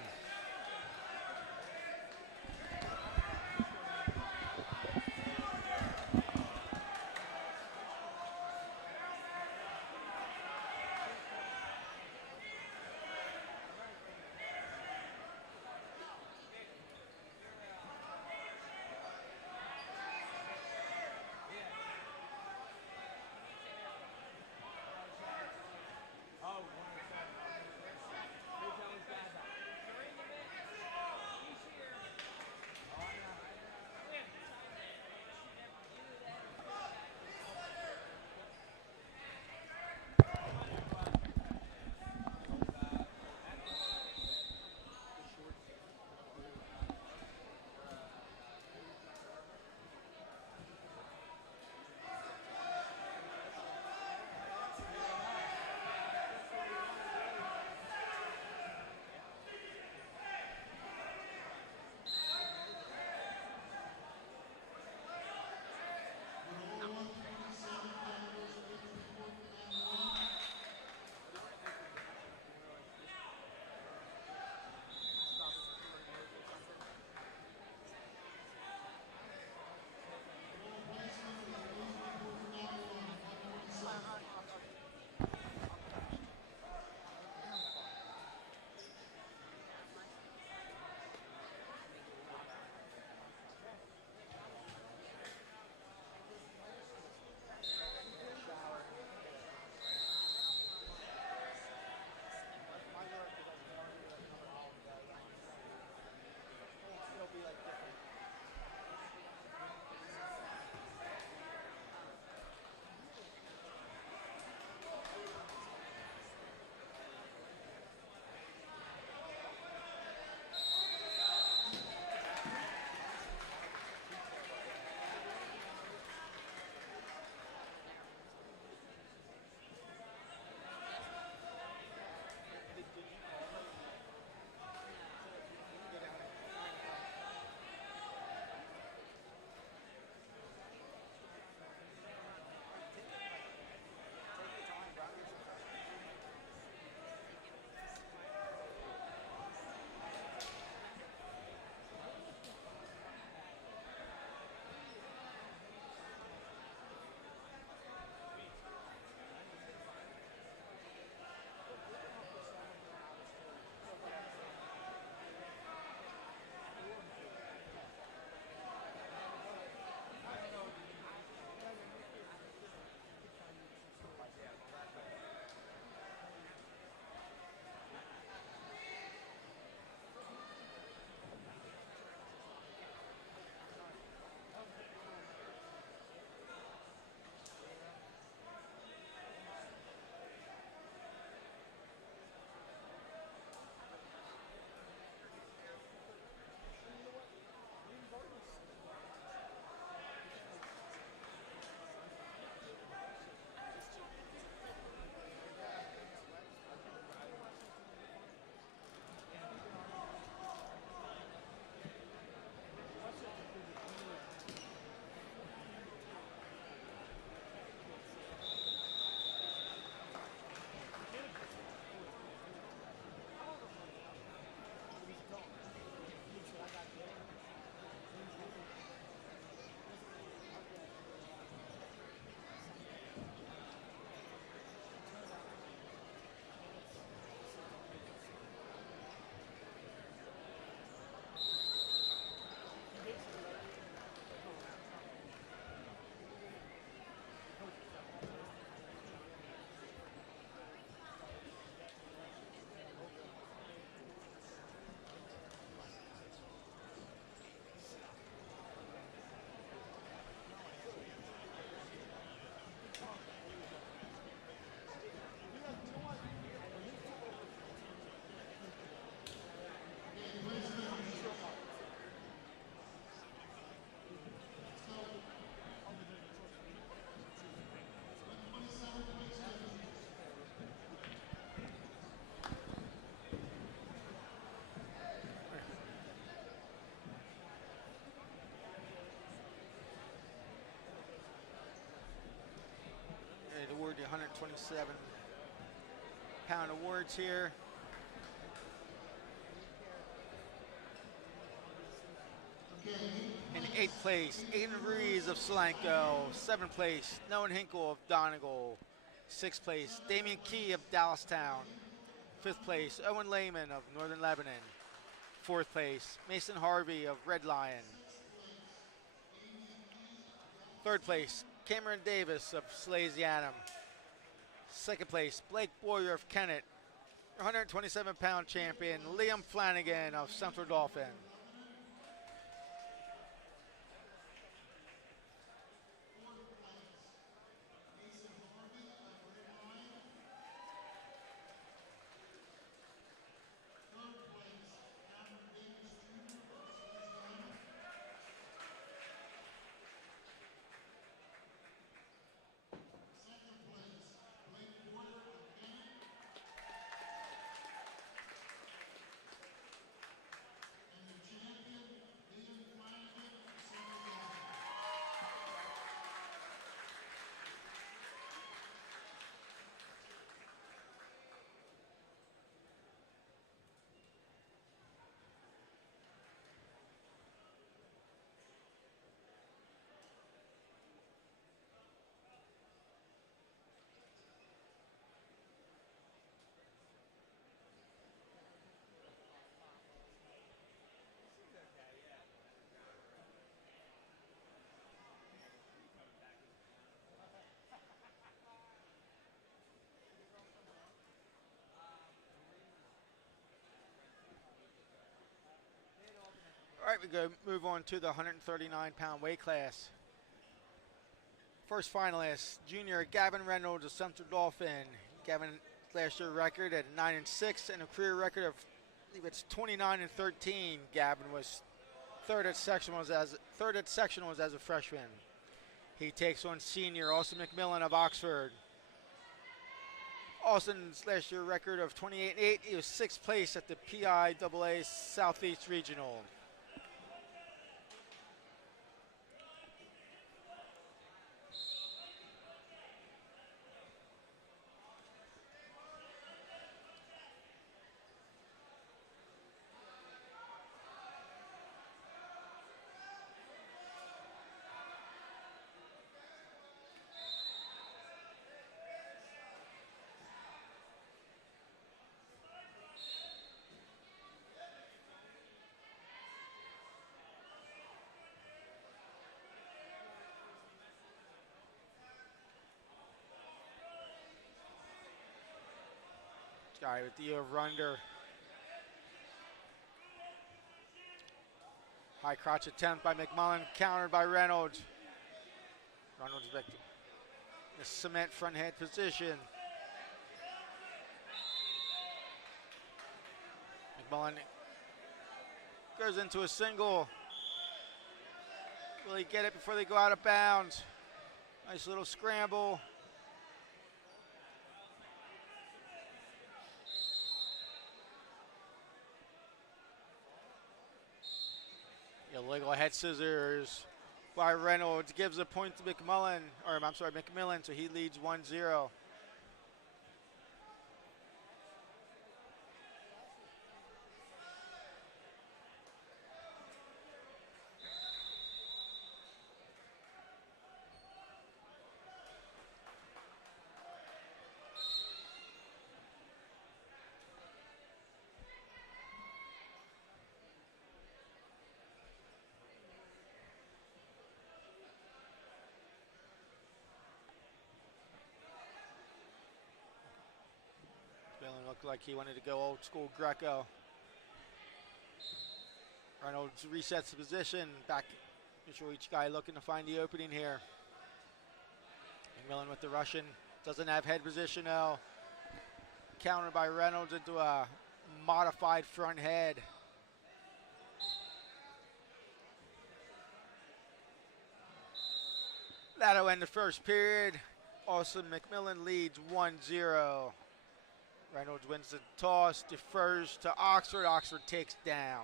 127-pound awards here. In 8th place, Aiden Ruiz of Solanco. 7th place, Noah Hinkle of Donegal. 6th place, Damian Key of Dallastown. 5th place, Owen Lehman of Northern Lebanon. 4th place, Mason Harvey of Red Lion. 3rd place, Cameron Davis of Slasianum. 2nd place, Blake Boyer of Kennett. 127-pound champion, Liam Flanagan of Central Dauphin. All right, we go move on to the 139-pound weight class. First finalist, junior Gavin Reynolds of Central Dauphin. Gavin last year record at 9-6 and a career record of, I believe it's 29-13. Gavin was third at sectionals as a freshman. He takes on senior Austin McMillan of Oxford. Austin's last year record of 28-8. He was 6th place at the PIAA Southeast Regional. Guy with the over-under. High crotch attempt by McMullen, countered by Reynolds. Reynolds back to the cement front head position. McMullen goes into a single. Will he get it before they go out of bounds? Nice little scramble. Illegal head scissors by Reynolds gives a point to McMillan, so he leads 1-0. Looked like he wanted to go old school Greco. Reynolds resets the position. Back, each guy looking to find the opening here. McMillan with the Russian. Doesn't have head position now. Countered by Reynolds into a modified front head. That'll end the first period. Austin McMillan leads 1-0. Reynolds wins the toss, defers to Oxford. Oxford takes down.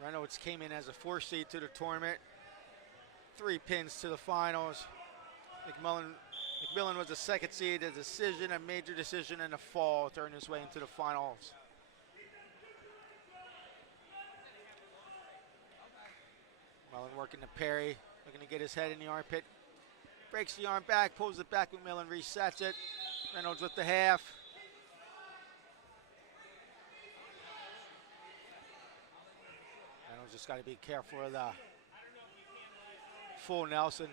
Reynolds came in as a 4 seed to the tournament. 3 pins to the finals. McMillan was the second seed, a decision, a major decision in the fall to earn his way into the finals. McMillan working the parry, looking to get his head in the armpit. Breaks the arm back, pulls it back, McMillan resets it. Reynolds with the half. Reynolds just got to be careful of the full Nelson.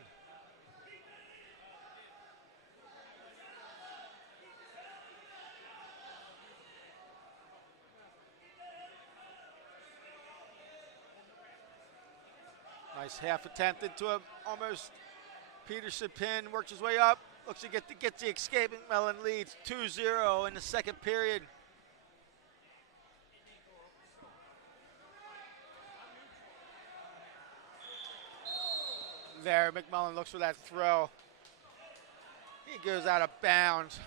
Nice half attempt into a almost Peterson pin, works his way up, looks to get the escape. McMillan leads 2-0 in the second period. There, McMillan looks for that throw. He goes out of bounds.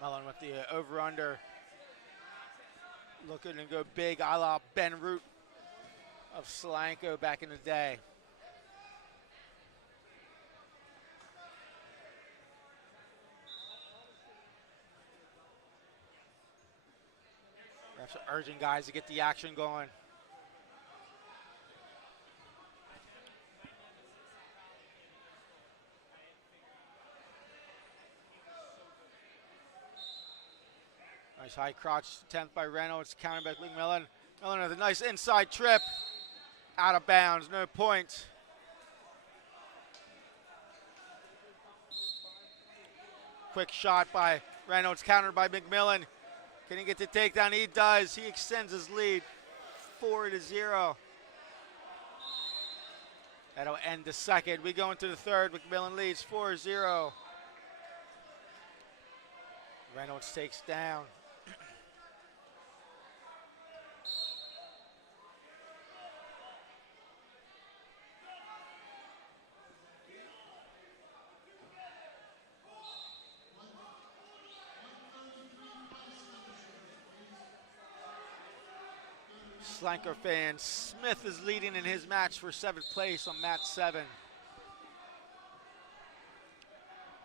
McMillan with the over-under. Looking to go big a la Ben Root of Solanco back in the day. Refs are urging guys to get the action going. Nice high crotch attempt by Reynolds, countered by McMillan. McMillan with a nice inside trip. Out of bounds, no point. Quick shot by Reynolds, countered by McMillan. Can he get the takedown? He does. He extends his lead 4-0. That'll end the second. We go into the third. McMillan leads 4-0. Reynolds takes down. Solanco fans, Smith is leading in his match for 7th place on match 7.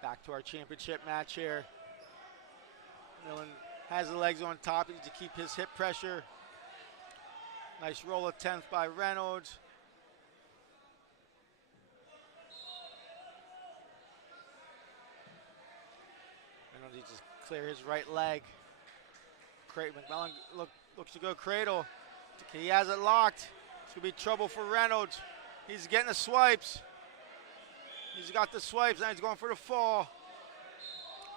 Back to our championship match here. McMillan has the legs on top, he needs to keep his hip pressure. Nice roll attempt by Reynolds. Reynolds needs to clear his right leg. McMillan looks to go cradle. He has it locked. It's going to be trouble for Reynolds. He's getting the swipes. He's got the swipes, now he's going for the fall.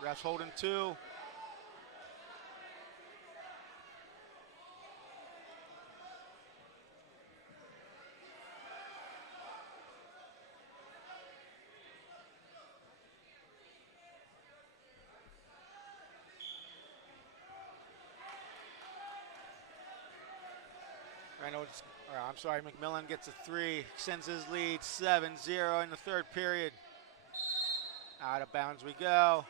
Refs holding 2. McMillan gets a 3, extends his lead 7-0 in the third period. Out of bounds we go.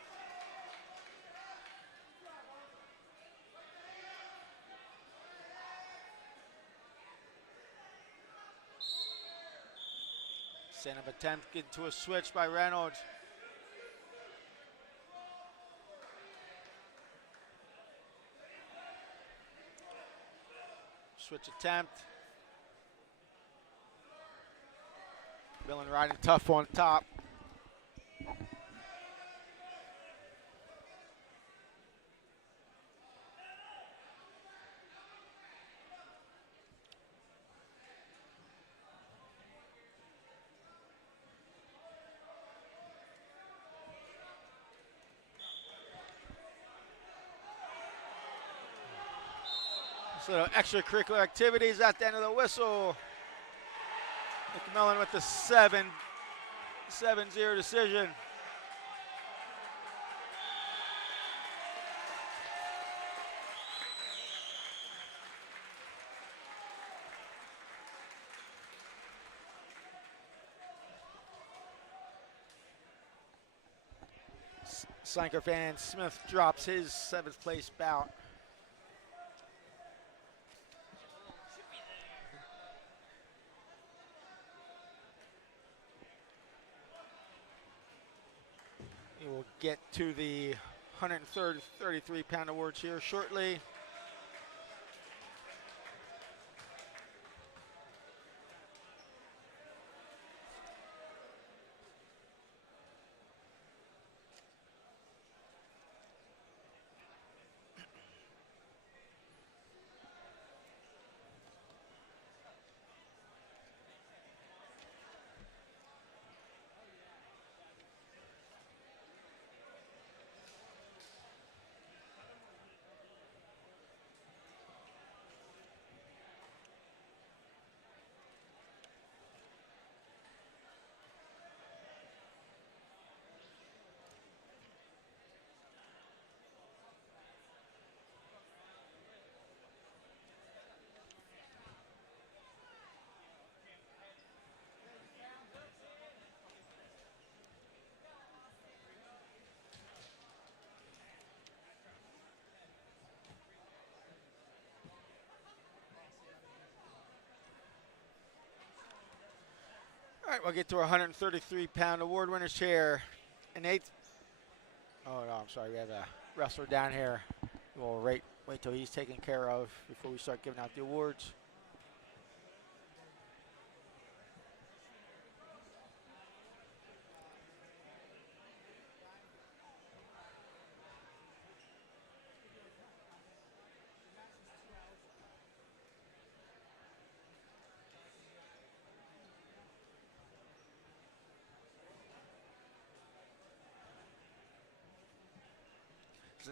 Send him attempt into a switch by Reynolds. Switch attempt. McMillan riding tough on top. So extracurricular activities at the end of the whistle. McMillan with the 7-0 decision. Solanco fan Smith drops his 7th place bout. We will get to the 133-pound awards here shortly. All right, we'll get to our 133-pound award winners here. In 8th, oh no, I'm sorry, we have a wrestler down here. We'll wait till he's taken care of before we start giving out the awards.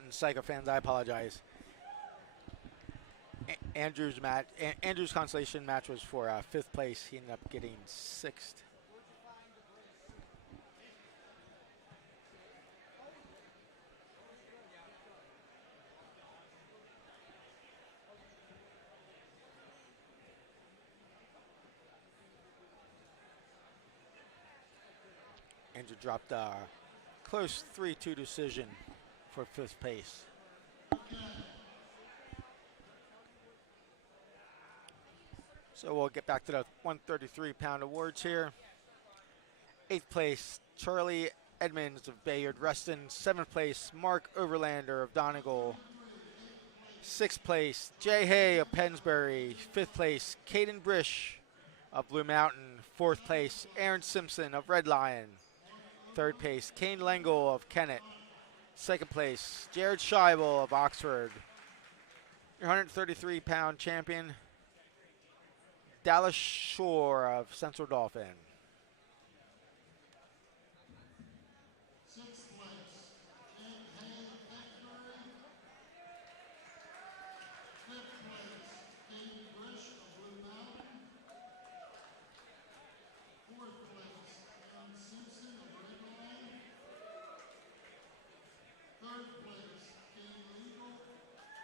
And Psycho fans, I apologize. Andrew's match, Andrew's consolation match was for 5th place. He ended up getting 6th. Andrew dropped a close 3-2 decision for 5th place. So we'll get back to the 133-pound awards here. 8th place, Charlie Edmonds of Bayard Reston. 7th place, Mark Overlander of Donegal. 6th place, Jay Hay of Pennsbury. 5th place, Caden Brish of Blue Mountain. 4th place, Aaron Simpson of Red Lion. 3rd place, Kane Lengel of Kennett. 2nd place, Jared Scheibel of Oxford. Your 133-pound champion, Dallas Shore of Central Dauphin. 6th place, Jake Hay of Pennsbury. 5th place, David Brish of Blue Mountain. 4th place, Aaron Simpson of Red Lion. 3rd place, Kane Legal. 2nd place,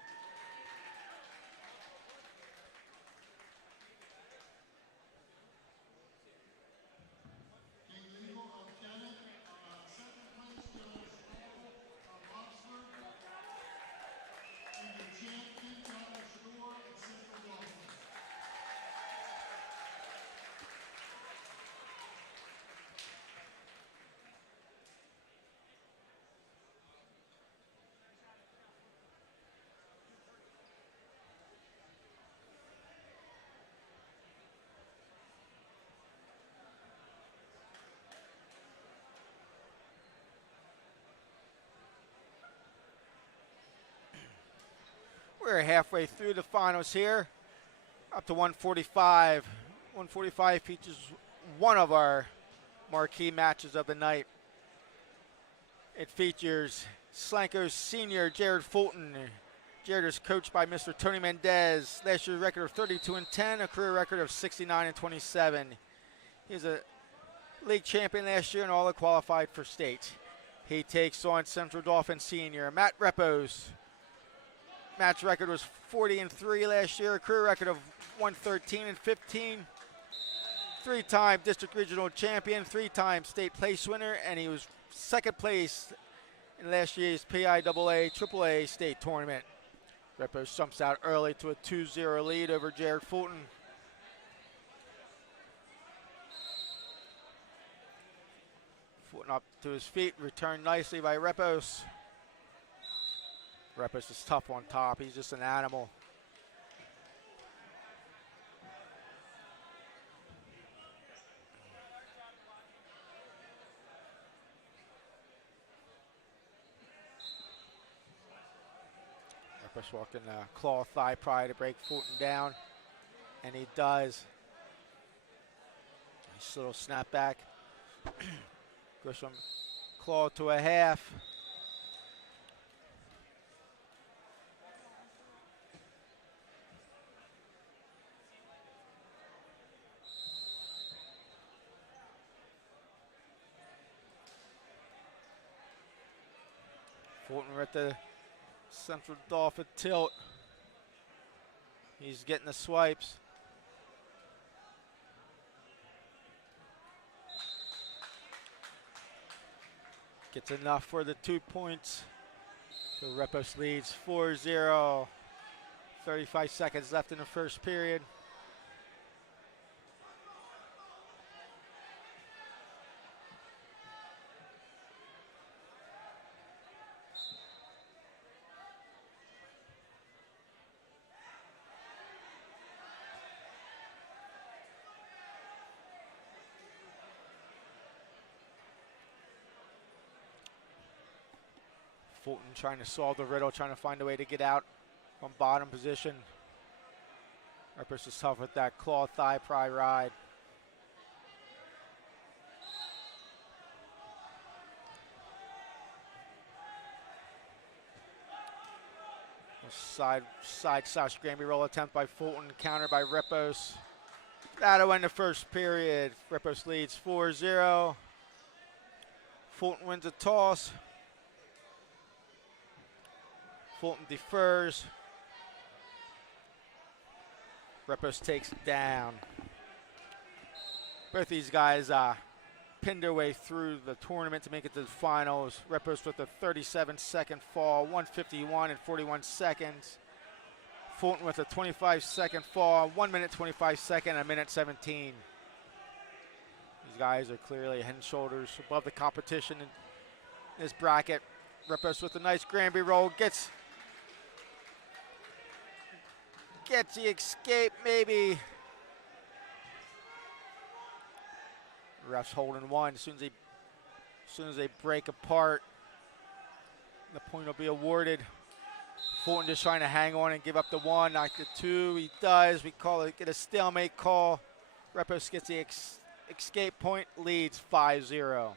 Josh Hall of Oxford. And the champion, Dallas Shore of Central Dauphin. We're halfway through the finals here, up to 145. 145 features one of our marquee matches of the night. It features Solanco's senior Jared Fulton. Jared is coached by Mr. Tony Mendez. Last year's record of 32-10, a career record of 69-27. He was a league champion last year and all qualified for state. He takes on Central Dauphin senior Matt Repos. Matt's record was 40-3 last year, a career record of 113-15. 3-time district regional champion, 3-time state place winner, and he was 2nd place in last year's PIAA AAA state tournament. Repos jumps out early to a 2-0 lead over Jared Fulton. Fulton up to his feet, returned nicely by Repos. Repos is tough on top, he's just an animal. Repos walking claw thigh pry to break Fulton down, and he does. Nice little snap back. Grisham claw to a half. Fulton at the central dolphin tilt. He's getting the swipes. Gets enough for the 2 points. So Repos leads 4-0. 35 seconds left in the first period. Fulton trying to solve the riddle, trying to find a way to get out from bottom position. Repos is tough with that claw thigh pry ride. Side slash Granby roll attempt by Fulton, countered by Repos. That'll end the first period. Repos leads 4-0. Fulton wins a toss. Fulton defers. Repos takes it down. Both these guys pinned their way through the tournament to make it to the finals. Repos with a 37-second fall, 1:51 and 41 seconds. Fulton with a 25-second fall, 1 minute 25 seconds, a minute 17. These guys are clearly head and shoulders above the competition in this bracket. Repos with a nice Granby roll, gets the escape, maybe. Refs holding one. As soon as they break apart, the point will be awarded. Fulton just trying to hang on and give up the one, not the two. He does. We get a stalemate call. Repos gets the escape point, leads 5-0.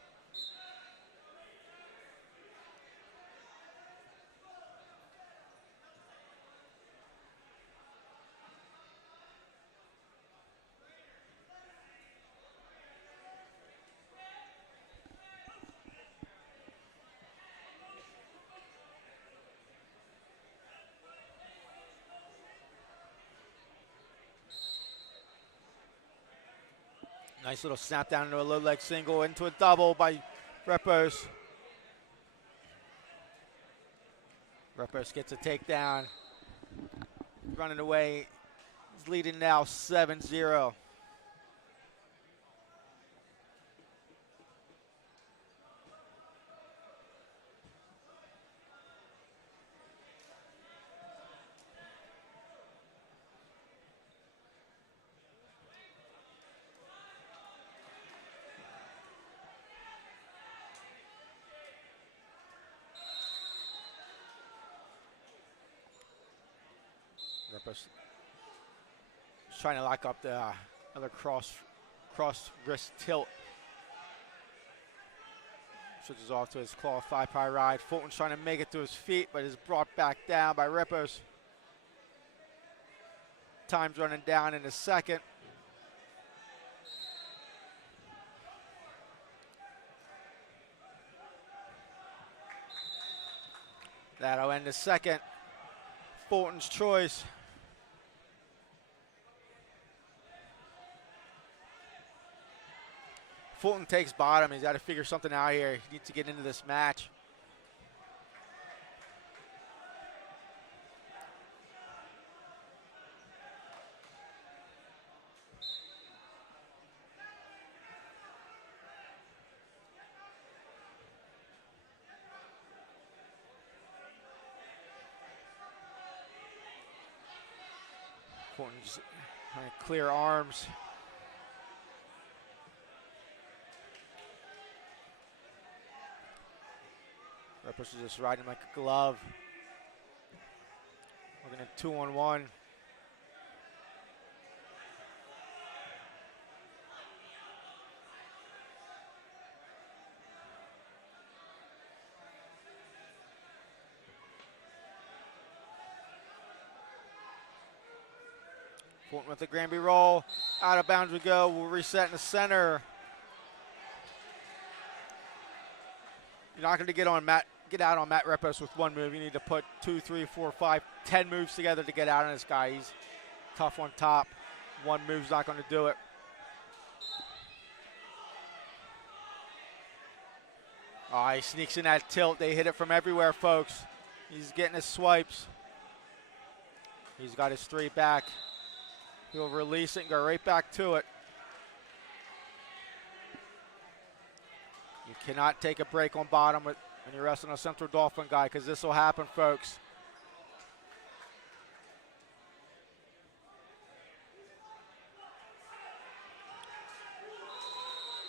Nice little snap down into a low leg single, into a double by Repos. Repos gets a takedown. Running away. He's leading now 7-0. Repos trying to lock up the other cross wrist tilt. Switches off to his claw thigh pry ride. Fulton's trying to make it to his feet, but is brought back down by Repos. Time's running down in a second. That'll end the second. Fulton's choice. Fulton takes bottom. He's got to figure something out here. He needs to get into this match. Fulton just trying to clear arms. Rippers is just riding like a glove. Looking at 2-on-1. Fulton with the Granby roll. Out of bounds we go. We'll reset in the center. You're not going to get out on Matt Repos with one move. You need to put 2, 3, 4, 5, 10 moves together to get out on this guy. He's tough on top. One move's not going to do it. Oh, he sneaks in that tilt. They hit it from everywhere, folks. He's getting his swipes. He's got his 3 back. He'll release it and go right back to it. You cannot take a break on bottom when you're wrestling a Central Dolphin guy, because this will happen, folks.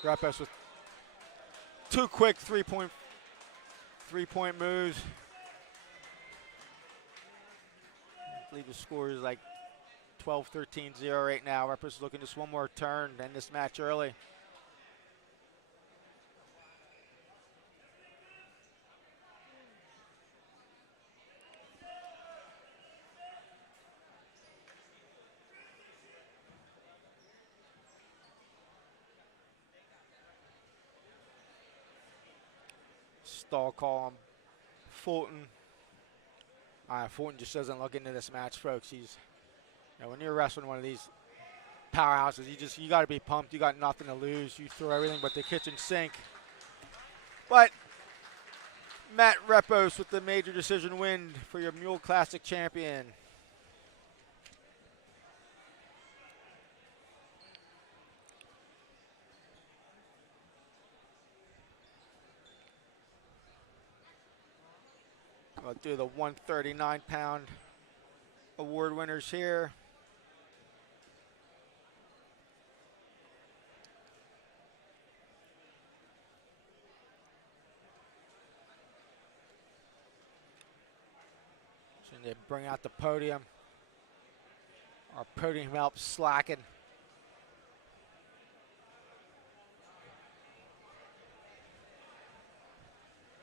Repos with 2 quick three-point moves. I believe the score is like 12-13-0 right now. Repos looking just one more turn to end this match early. Stall call on Fulton. Fulton just doesn't look into this match, folks. When you're wrestling one of these powerhouses, you got to be pumped. You got nothing to lose. You throw everything but the kitchen sink. But Matt Repos with the major decision win for your Mule Classic champion. I'll do the 139-pound award winners here. So they bring out the podium. Our podium helps slacken.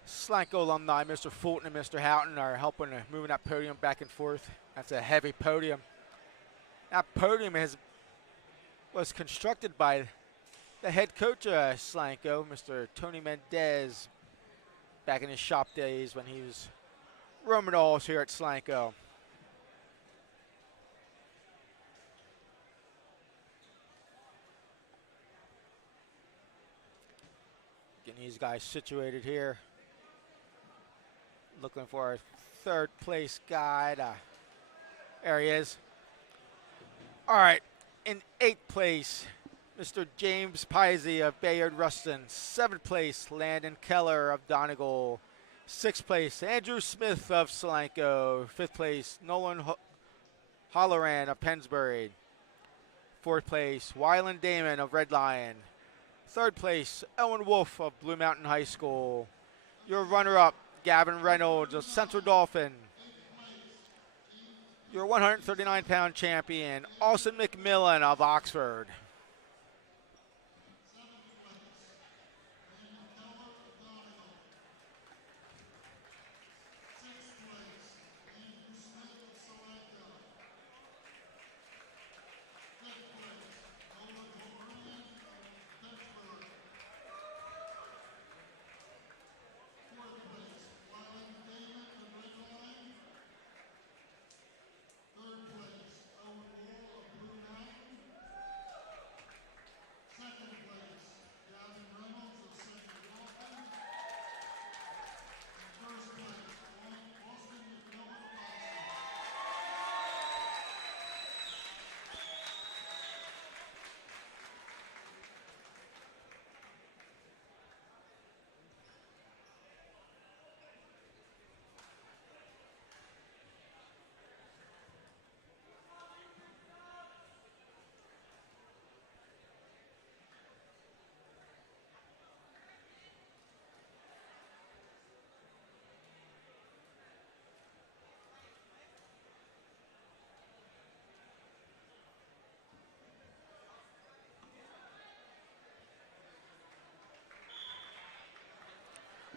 Solanco alumni, Mr. Fulton and Mr. Houghton, are helping moving that podium back and forth. That's a heavy podium. That podium was constructed by the head coach of Solanco, Mr. Tony Mendez, back in his shop days when he was roaming halls here at Solanco. Getting these guys situated here. Looking for a 3rd place guy. There he is. All right, in 8th place, Mr. James Pisey of Bayard Ruston. 7th place, Landon Keller of Donegal. 6th place, Andrew Smith of Solanco. 5th place, Nolan Holloran of Pennsbury. 4th place, Wyland Damon of Red Lion. 3rd place, Owen Wolf of Blue Mountain High School. Your runner-up, Gavin Reynolds of Central Dolphin. Your 139-pound champion, Austin McMillan of Oxford.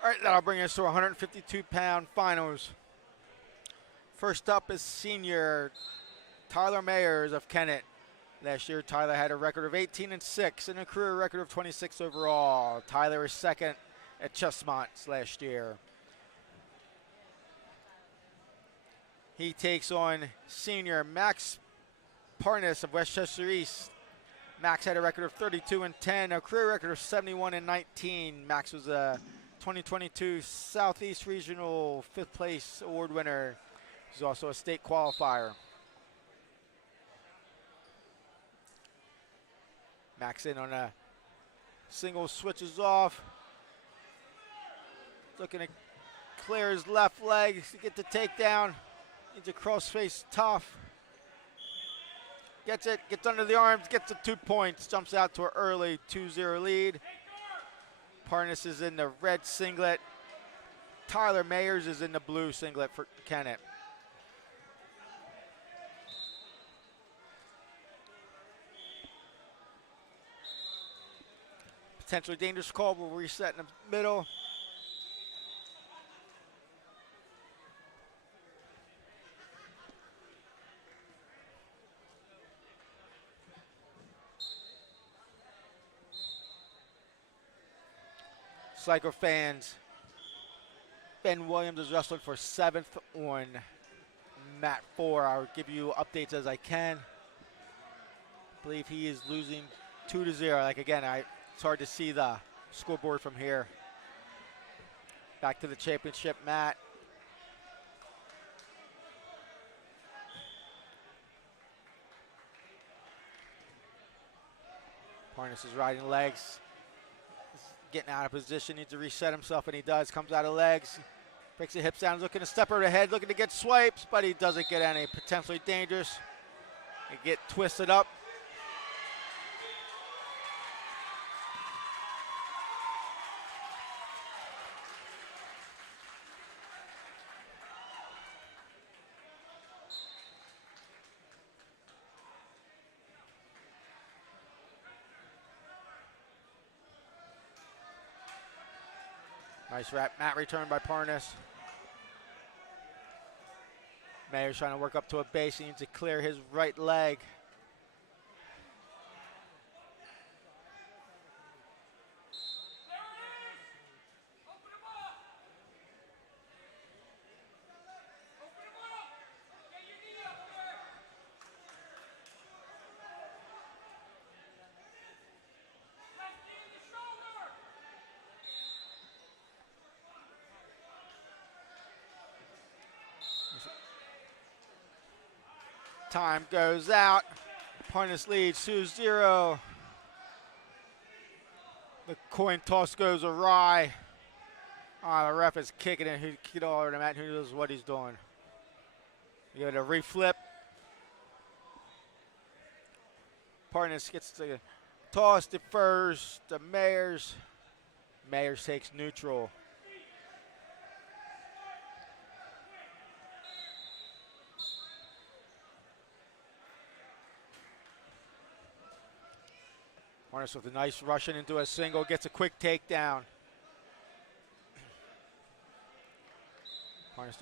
All right, that'll bring us to 152-pound finals. First up is senior Tyler Mayers of Kennett. Last year, Tyler had a record of 18-6 and a career record of 26 overall. Tyler is second at Chestmont last year. He takes on senior Max Parnas of Westchester East. Max had a record of 32-10, a career record of 71-19. Max was a 2022 Southeast Regional 5th place award winner. He's also a state qualifier. Max in on a single, switches off. Looking to clear his left leg to get the takedown. Needs a cross-face tough. Gets it, gets under the arms, gets the 2 points, jumps out to an early 2-0 lead. Parnas is in the red singlet. Tyler Mayers is in the blue singlet for Kennett. Potentially dangerous call, we'll reset in the middle. Solanco fans, Ben Williams is wrestling for 7th on mat 4. I'll give you updates as I can. I believe he is losing 2-0. Like again, it's hard to see the scoreboard from here. Back to the championship mat. Parnas is riding legs. Getting out of position, needs to reset himself, and he does. Comes out of legs, breaks the hips down, looking to step over the head, looking to get swipes, but he doesn't get any. Potentially dangerous. And get twisted up. Nice mat return by Parnas. Mayer's trying to work up to a base. He needs to clear his right leg. Time goes out. Parnas leads 2-0. The coin toss goes awry. The ref is kicking it. He kicked all over the mat. Who knows what he's doing? You got a reflip. Parnas gets the toss, defers to Mayers. Mayers takes neutral. Parnas with a nice rushing into a single, gets a quick takedown. Parnas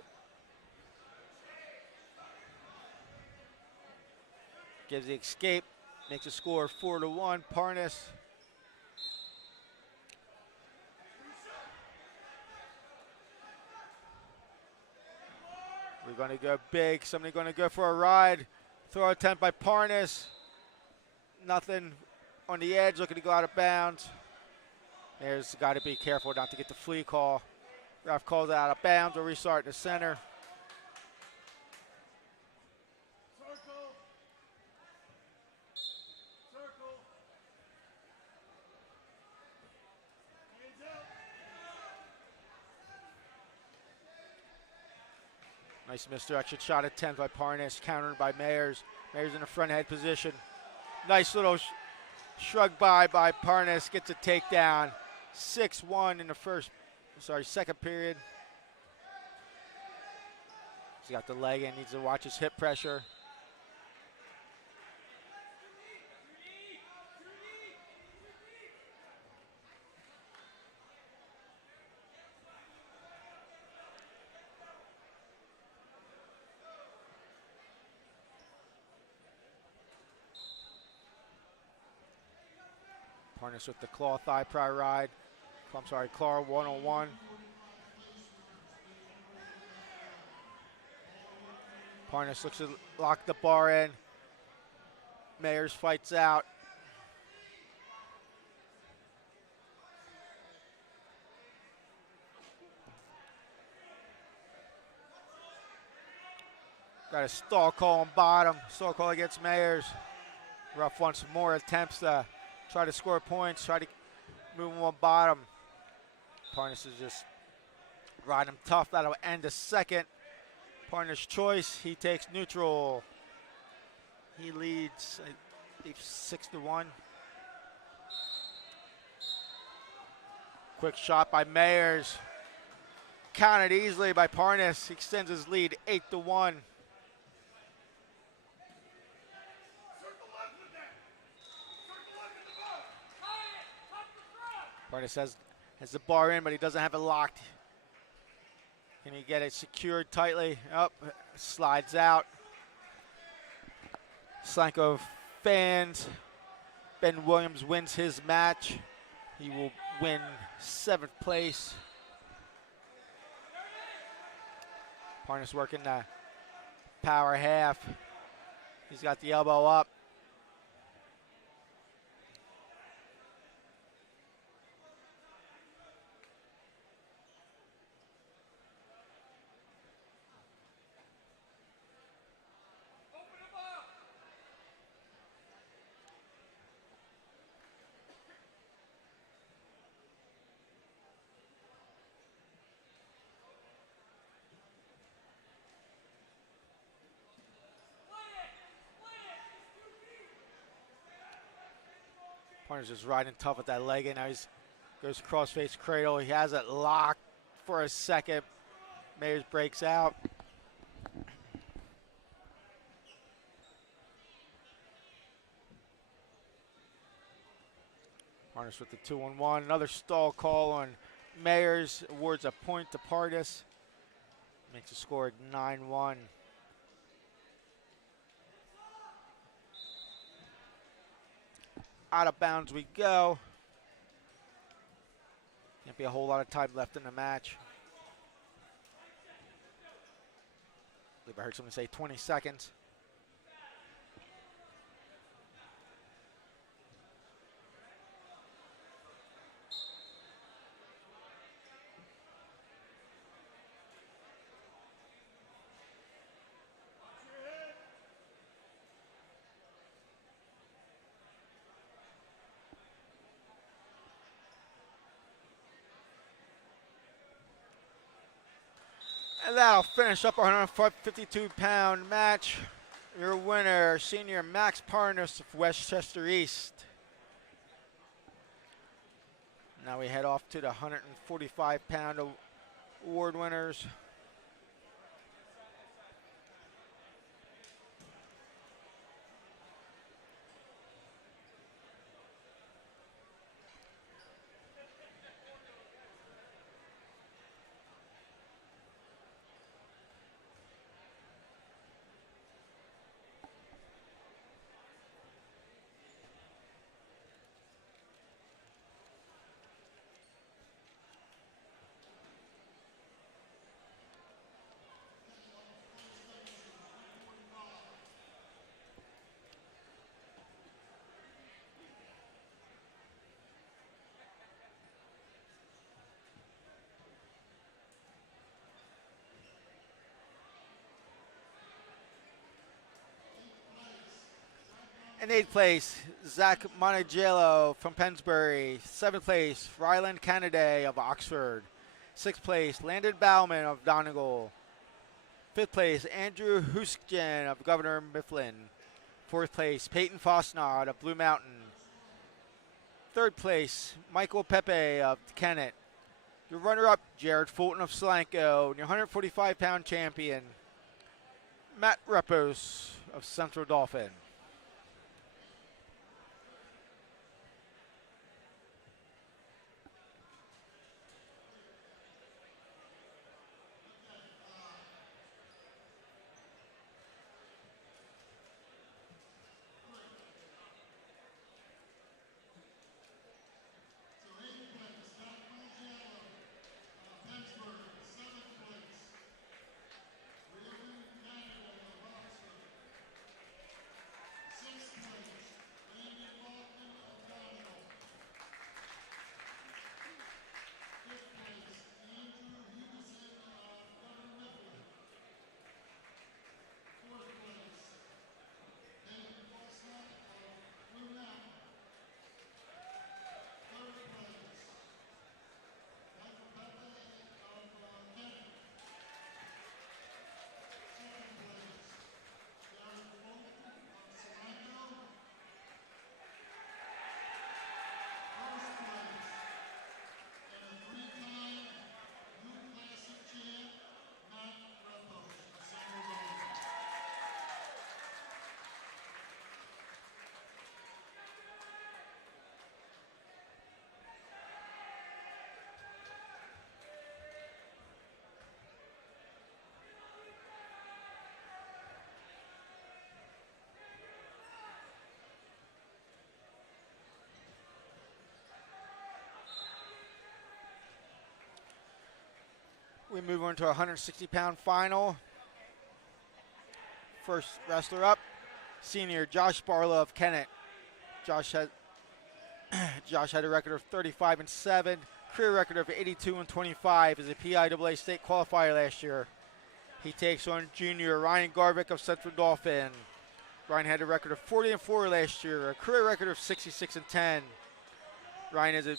gives the escape, makes a score 4-1. Parnas. We're going to go big. Somebody going to go for a ride. Throw attempt by Parnas. Nothing. On the edge, looking to go out of bounds. There's got to be careful not to get the flea call. Ref calls it out of bounds. We'll restart in the center. Circle. Circle. Hands up. Nice misdirection shot attempt by Parnas, countered by Mayers. Mayers in the front head position. Nice little shrug by Parnas, gets a takedown. 6-1 in the second period. He's got the leg in, needs to watch his hip pressure. Parnas with the claw thigh pry ride. I'm sorry, claw 101. Parnas looks to lock the bar in. Mayers fights out. Got a stall call on bottom. Stall call against Mayers. Ruff wants some more attempts to try to score points, try to move him on bottom. Parnas is just riding him tough. That'll end the second. Parnas' choice. He takes neutral. He leads 6-1. Quick shot by Mayers. Counted easily by Parnas. He extends his lead 8-1. Parnas has the bar in, but he doesn't have it locked. Can he get it secured tightly? Up, slides out. Solanco fans. Ben Williams wins his match. He will win 7th place. Parnas working the power half. He's got the elbow up. Parnas just riding tough with that leg, and now he goes cross-face cradle. He has it locked for a second. Mayers breaks out. Parnas with the 2-1. Another stall call on Mayers. Awards a point to Parnas. Makes the score 9-1. Out of bounds we go. Can't be a whole lot of time left in the match. I believe I heard someone say 20 seconds. And that'll finish up our 152-pound match. Your winner, senior Max Parnas of Westchester East. Now we head off to the 145-pound award winners. In 8th place, Zach Montigello from Pensbury. 7th place, Ryland Canaday of Oxford. 6th place, Landon Bauman of Donegal. 5th place, Andrew Huskjan of Governor Mifflin. 4th place, Peyton Fosnard of Blue Mountain. 3rd place, Michael Pepe of Kennett. Your runner-up, Jared Fulton of Solanco. And your 145-pound champion, Matt Repos of Central Dauphin. we move on to our 160-pound final. First wrestler up, senior Josh Barlow of Kennett. Josh had a record of 35-7, career record of 82-25 as a PIAA state qualifier last year. He takes on junior Ryan Garvick of Central Dauphin. Ryan had a record of 40-4 last year, a career record of 66-10. Ryan is a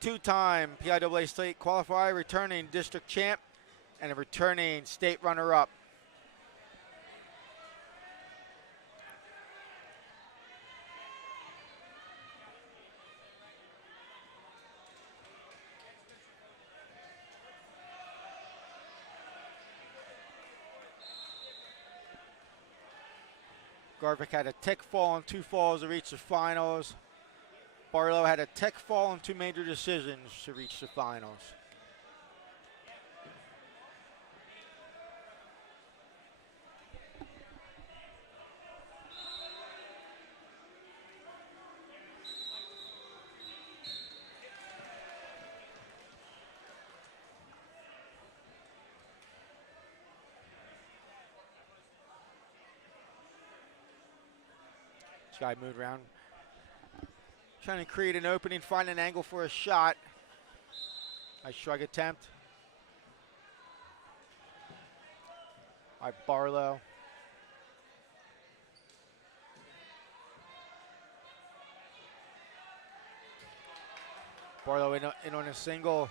two-time PIAA state qualifier, returning district champ, and a returning state runner-up. Garvick had a tech fall and 2 falls to reach the finals. Barlow had a tech fall and 2 major decisions to reach the finals. This guy moved around, trying to create an opening, find an angle for a shot. Nice shrug attempt by Barlow. Barlow in on a single.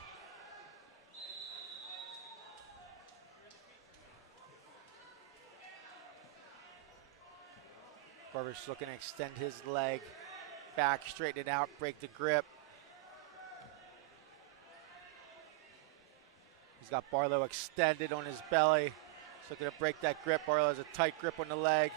Barber's looking to extend his leg back, straighten it out, break the grip. He's got Barlow extended on his belly. He's looking to break that grip. Barlow has a tight grip on the leg.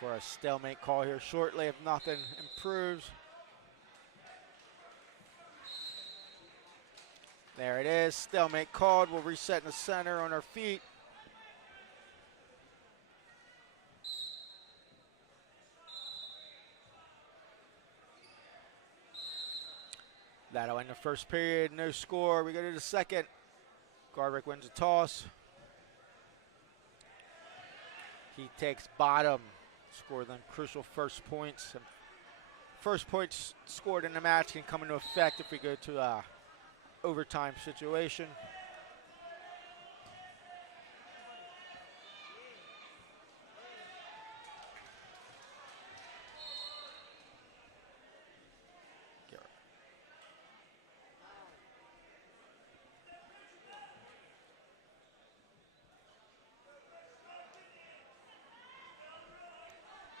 For a stalemate call here shortly if nothing improves. There it is, stalemate called. We'll reset in the center on our feet. That'll end the first period, no score. We go to the second. Garvick wins the toss. He takes bottom, score them crucial first points. And first points scored in the match can come into effect if we go to a overtime situation.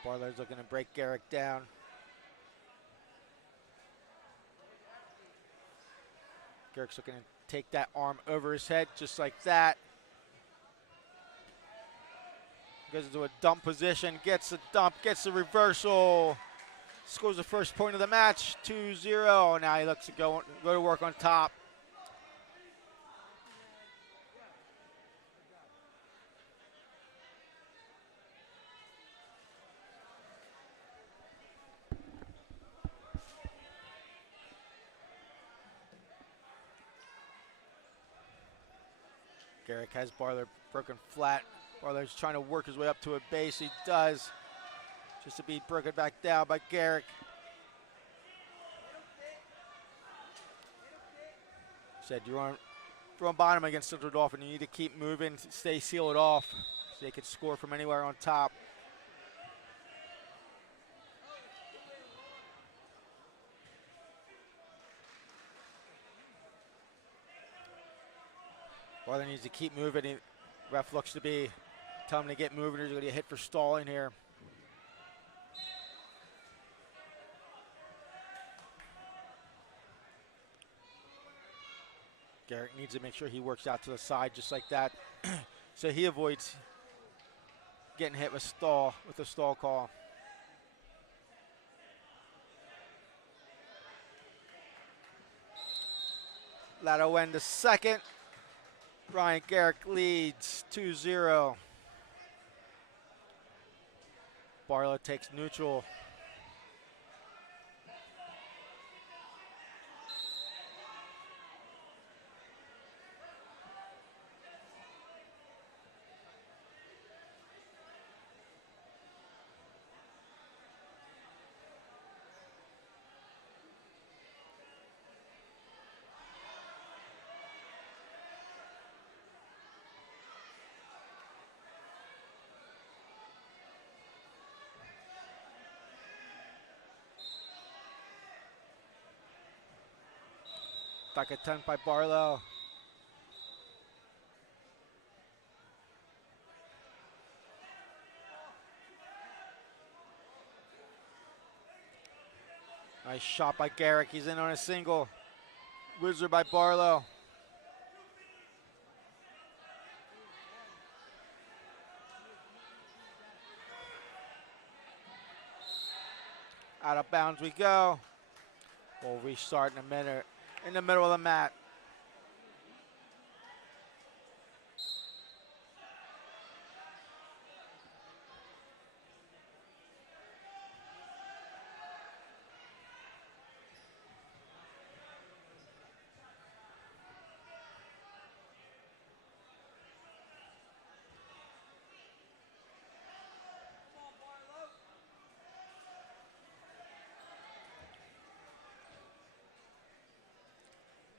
Barlow's looking to break Garrick down. Garrick's looking to take that arm over his head just like that. Goes into a dump position, gets the dump, gets the reversal. Scores the first point of the match, 2-0. Now he looks to go to work on top. Garrick has Barlow broken flat. Barlow's trying to work his way up to a base. He does. Just to be broken back down by Garrick. Said you're on bottom against Central Dauphin. You need to keep moving, stay sealed off so they can score from anywhere on top. Barlow needs to keep moving. Ref looks to be telling him to get moving. He's going to get hit for stalling here. Garrick needs to make sure he works out to the side just like that so he avoids getting hit with a stall call. That'll end the second. Ryan Garrick leads 2-0. Barlow takes neutral. Back attempt by Barlow. Nice shot by Garrick. He's in on a single. Wizard by Barlow. Out of bounds we go. We'll restart in a minute. In the middle of the mat.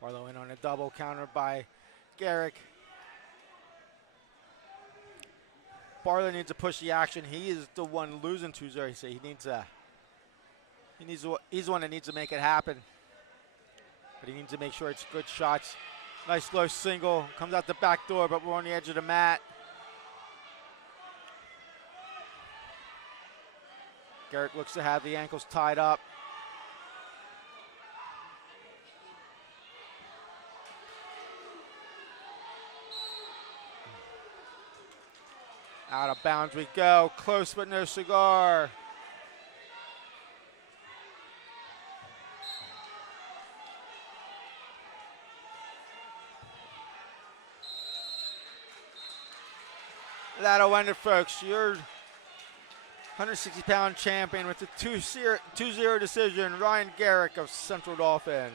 Barlow in on a double, countered by Garrick. Barlow needs to push the action. He is the one losing 2-0. He's the one that needs to make it happen. But he needs to make sure it's good shots. Nice low single. Comes out the back door, but we're on the edge of the mat. Garrick looks to have the ankles tied up. Out of bounds we go. Close but no cigar. That'll end it, folks. Your 160-pound champion with the 2-0 decision, Ryan Garrick of Central Dauphin.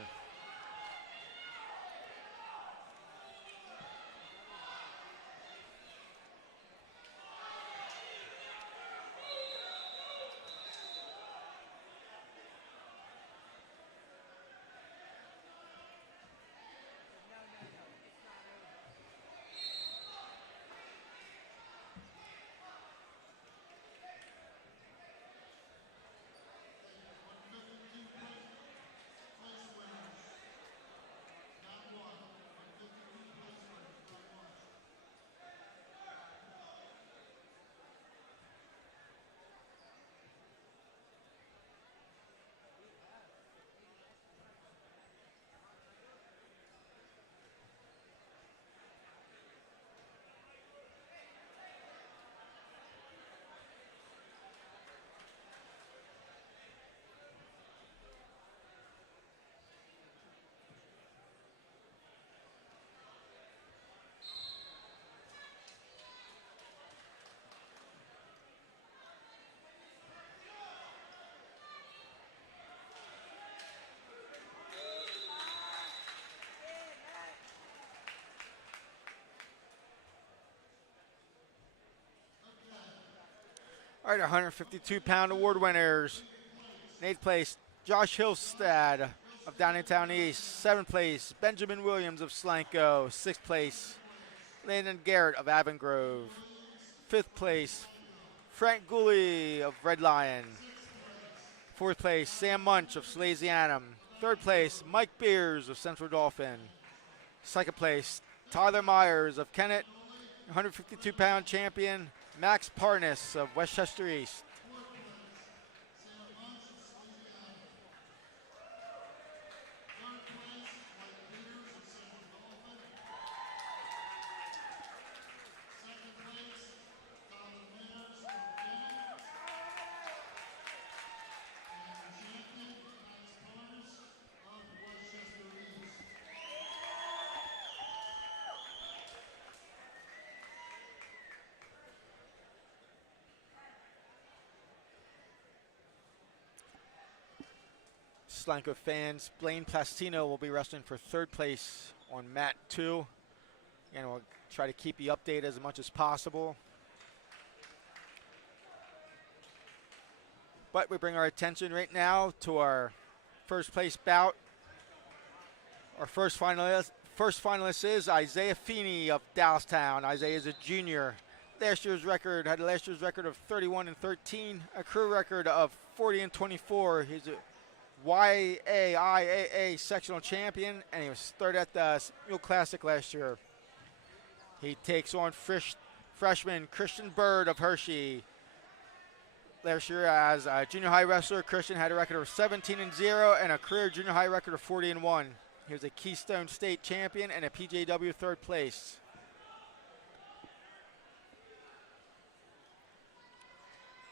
All right, 152-pound award winners. In 8th place, Josh Hillstad of Downingtown East. 7th place, Benjamin Williams of Solanco. 6th place, Landon Garrett of Avongrove. 5th place, Frank Gooley of Red Lion. 4th place, Sam Munch of Salesianum. 3rd place, Mike Beers of Central Dauphin. 2nd place, Tyler Myers of Kennett. 152-pound champion, Max Parnas of Westchester East. Solanco fans, Blaine Plastino will be wrestling for 3rd place on mat 2. And we'll try to keep you updated as much as possible. But we bring our attention right now to our 1st place bout. Our first finalist is Isaiah Feeney of Dallastown. Isaiah is a junior. Had last year's record of 31-13, a career record of 40-24. He's a YAIAA sectional champion, and he was 3rd at the Mule Classic last year. He takes on freshman Christian Bird of Hershey. Last year as a junior high wrestler, Christian had a record of 17-0 and a career junior high record of 40-1. He was a Keystone State champion and a PJW 3rd place.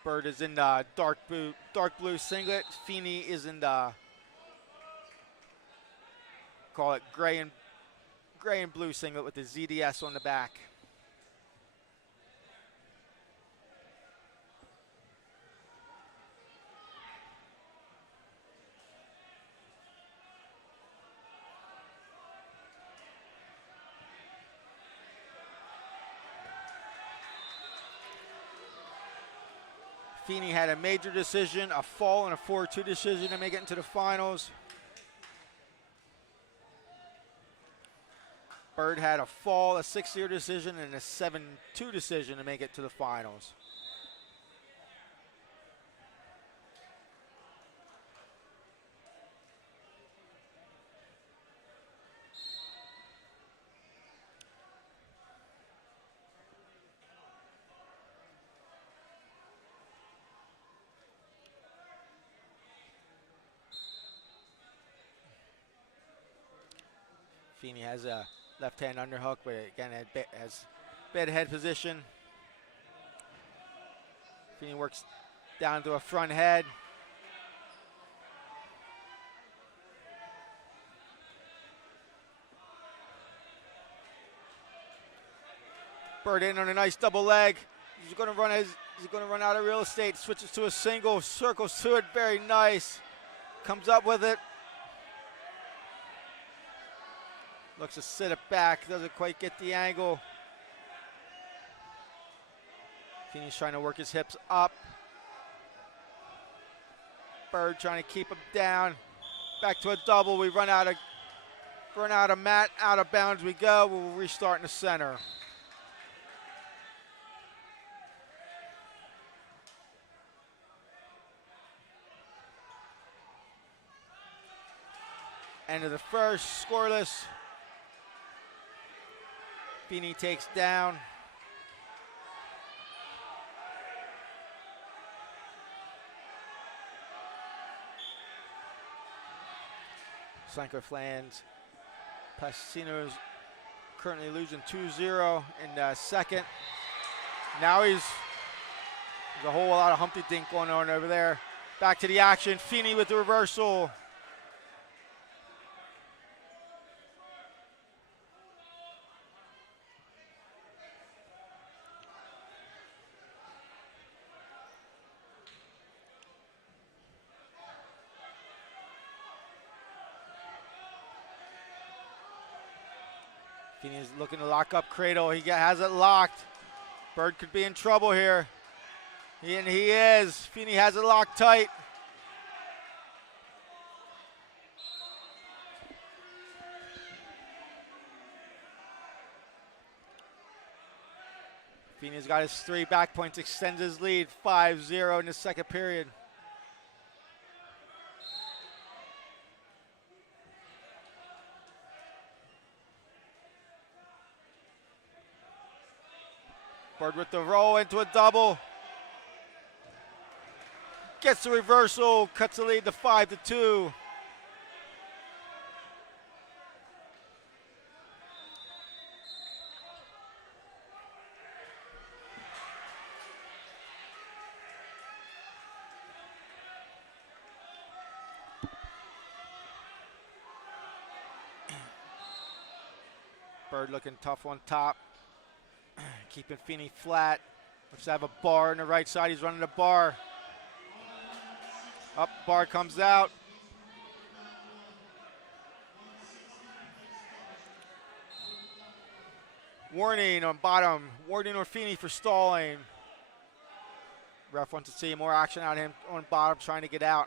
Bird is in the dark blue singlet. Feeney is in the, call it gray and blue singlet with the ZDS on the back. Feeney had a major decision, a fall, and a 4-2 decision to make it into the finals. Bird had a fall, a 6-0 decision, and a 7-2 decision to make it to the finals. Feeney has a left-hand underhook, but again has bad head position. Feeney works down to a front head. Bird in on a nice double leg. He's going to run out of real estate. Switches to a single, circles to it, very nice. Comes up with it. Looks to sit it back, doesn't quite get the angle. Feeney's trying to work his hips up. Bird trying to keep him down. Back to a double. We run out of mat, out of bounds we go. We'll restart in the center. End of the first, scoreless. Feeney takes down. Solanco fans. Plastino's currently losing 2-0 in the second. Now there's a whole lot of Humpty Dink going on over there. Back to the action. Feeney with the reversal. Feeney's looking to lock up Cradle. He has it locked. Bird could be in trouble here. And he is. Feeney has it locked tight. Feeney's got his 3 back points, extends his lead, 5-0 in the second period. Bird with the roll into a double. Gets the reversal, cuts the lead to 5-2. Bird looking tough on top. Keeping Feeney flat. Looks to have a bar on the right side. He's running a bar. Up, bar comes out. Warning on bottom. Warning on Feeney for stalling. Ref wants to see more action out of him on bottom, trying to get out.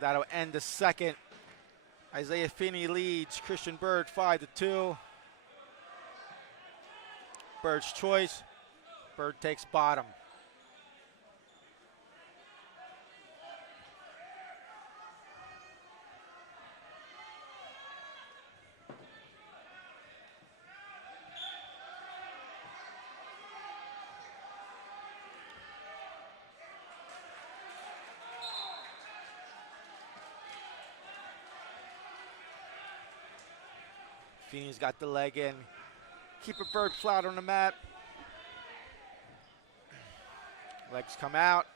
That'll end the second. Isaiah Feeney leads Christian Bird 5-2. Bird's choice. Bird takes bottom. Feeney's got the leg in. Keep a Bird flat on the mat. Legs come out.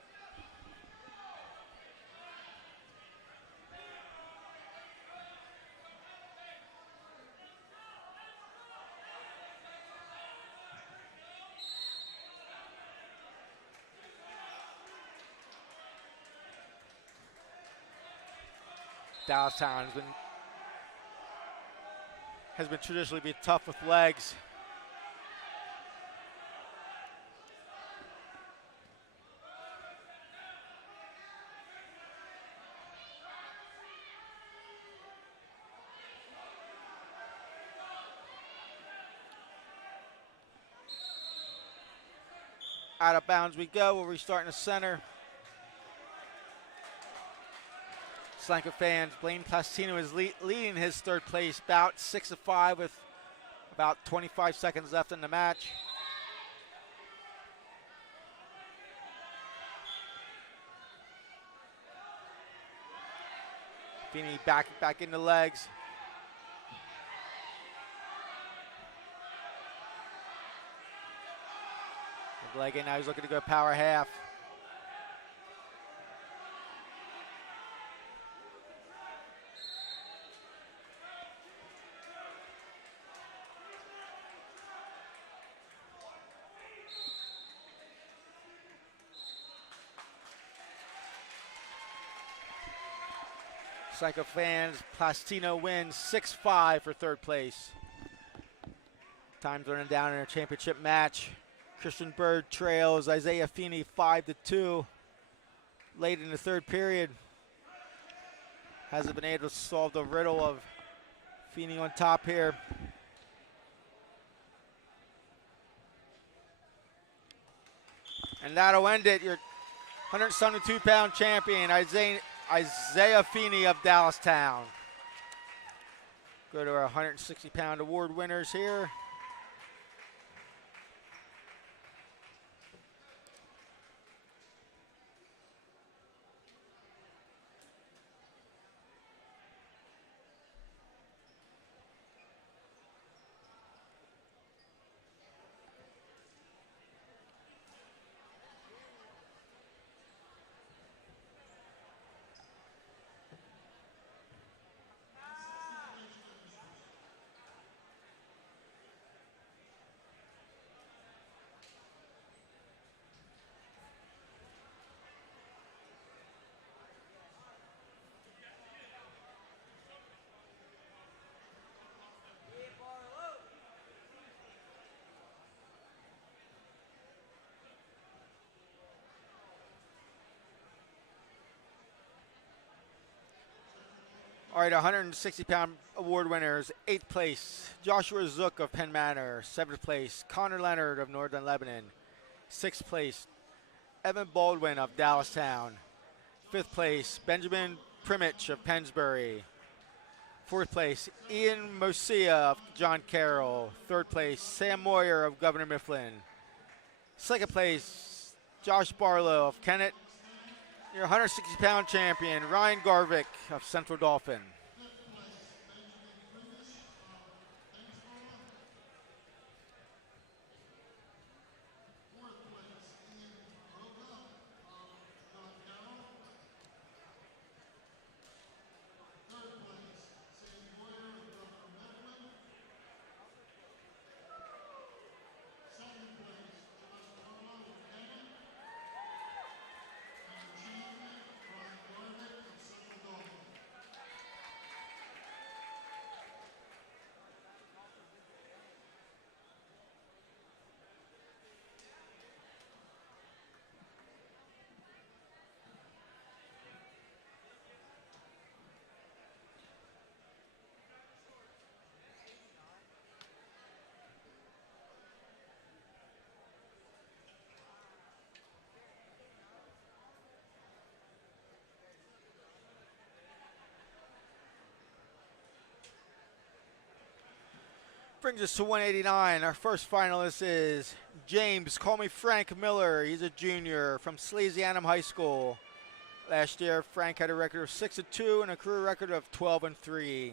Dallastown has been traditionally been tough with legs. Out of bounds we go. We'll restart in the center. Solanco fans, Blaine Plastino is leading his third place bout 6-5 with about 25 seconds left in the match. Feeney back in the legs. Good leg in, now he's looking to go power half. Solanco fans, Plastino wins 6-5 for third place. Time's running down in a championship match. Christian Bird trails Isaiah Feeney 5-2. Late in the third period. Hasn't been able to solve the riddle of Feeney on top here. And that'll end it. Your 172-pound champion, Isaiah Feeney of Dallastown. Go to our 160-pound award winners here. All right, 160-pound award winners. 8th place, Joshua Zook of Penn Manor. 7th place, Connor Leonard of Northern Lebanon. 6th place, Evan Baldwin of Dallastown. 5th place, Benjamin Primich of Pennsbury. 4th place, Ian Mosia of John Carroll. 3rd place, Sam Moyer of Governor Mifflin. 2nd place, Josh Barlow of Kennett. Your 160-pound champion, Ryan Garvick of Central Dauphin. Brings us to 189. Our first finalist is James, call me Frank Miller. He's a junior from Salesianum High School. Last year, Frank had a record of 6-2 and a career record of 12-3.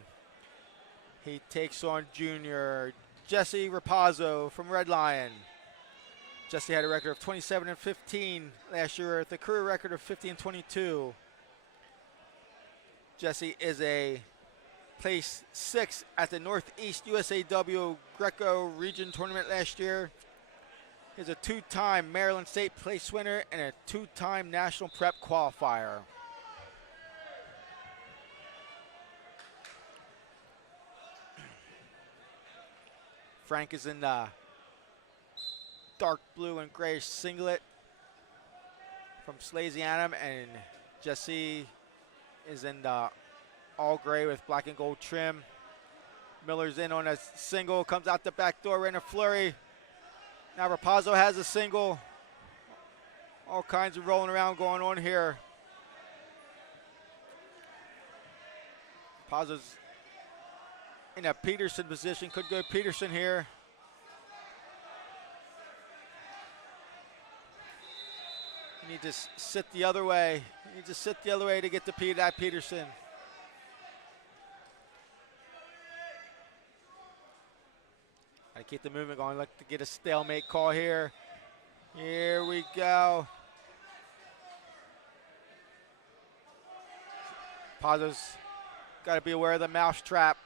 He takes on junior Jesse Rapazzo from Red Lion. Jesse had a record of 27-15 last year with a career record of 50-22. Jesse is a placed 6th at the Northeast USAW Greco Region Tournament last year. He's a 2-time Maryland State place winner and a 2-time National Prep qualifier. Frank is in the dark blue and grayish singlet from Salesianum, and Jesse is in the all gray with black and gold trim. Miller's in on a single, comes out the back door in a flurry. Now Rapazzo has a single. All kinds of rolling around going on here. Rapazzo's in a Peterson position, could go Peterson here. You need to sit the other way. You need to sit the other way to get to that Peterson. Gotta keep the movement going. Look to get a stalemate call here. Here we go. Rapazzo's got to be aware of the mouse trap.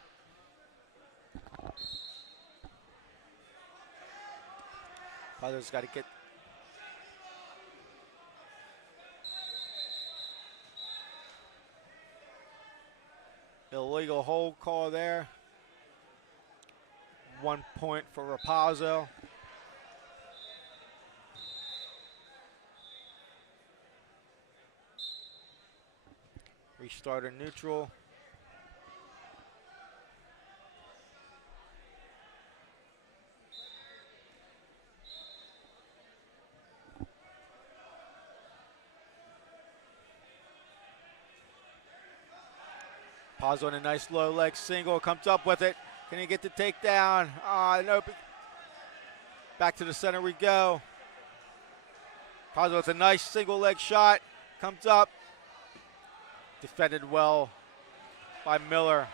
Rapazzo's got to get. Illegal hold call there. 1 point for Rapazzo. Restart in neutral. Rapazzo on a nice low leg single, comes up with it. Can he get the takedown? Nope. Back to the center we go. Rapazzo with a nice single leg shot, comes up. Defended well by Miller.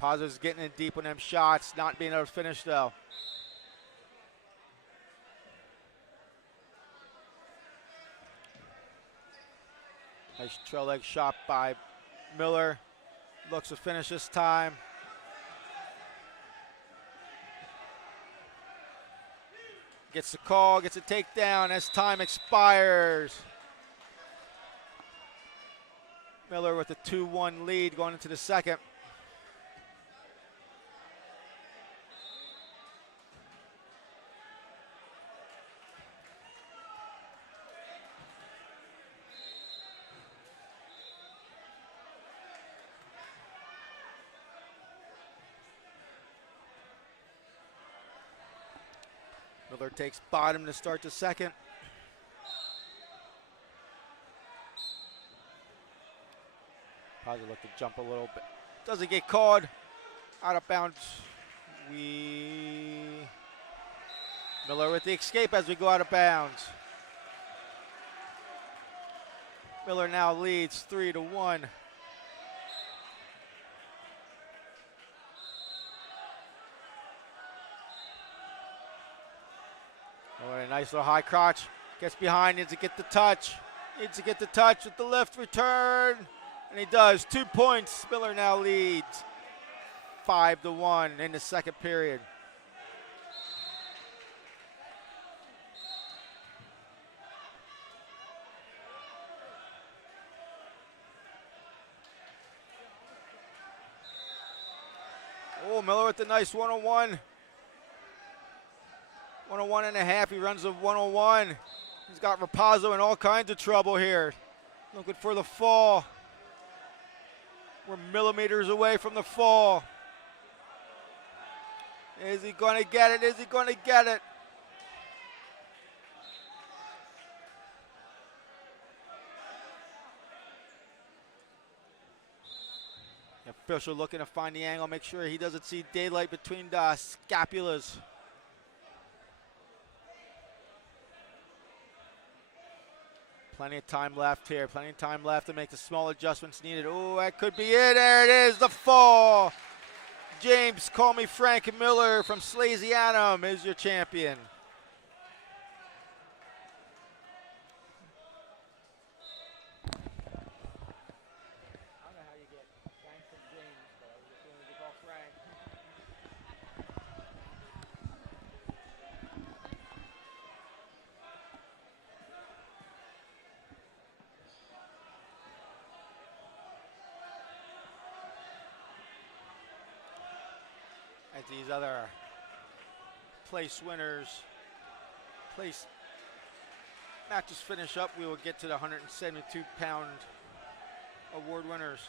Rapazzo's getting in deep on them shots, not being able to finish though. Nice trail leg shot by Miller. Looks to finish this time. Gets the call, gets a takedown as time expires. Miller with a 2-1 lead going into the second. Miller takes bottom to start the second. Probably look to jump a little bit. Doesn't get called. Out of bounds. Miller with the escape as we go out of bounds. Miller now leads 3-1. Oh, a nice little high crotch. Gets behind, needs to get the touch. Needs to get the touch with the left return. And he does. 2 points. Miller now leads 5-1 in the second period. Oh, Miller with the nice 101. 101 and a half. He runs a 101. He's got Rapazzo in all kinds of trouble here. Looking for the fall. We're millimeters away from the fall. Is he going to get it? Is he going to get it? Yeah, Official looking to find the angle, make sure he doesn't see daylight between the scapulas. Plenty of time left here. Plenty of time left to make the small adjustments needed. Oh, that could be it. There it is, the fall. James, call me Frank Miller from Slasianum is your champion. I don't know how you get Frank from James, but I was just going to call Frank. As these other place winners, place matches finish up, we will get to the 172-pound award winners.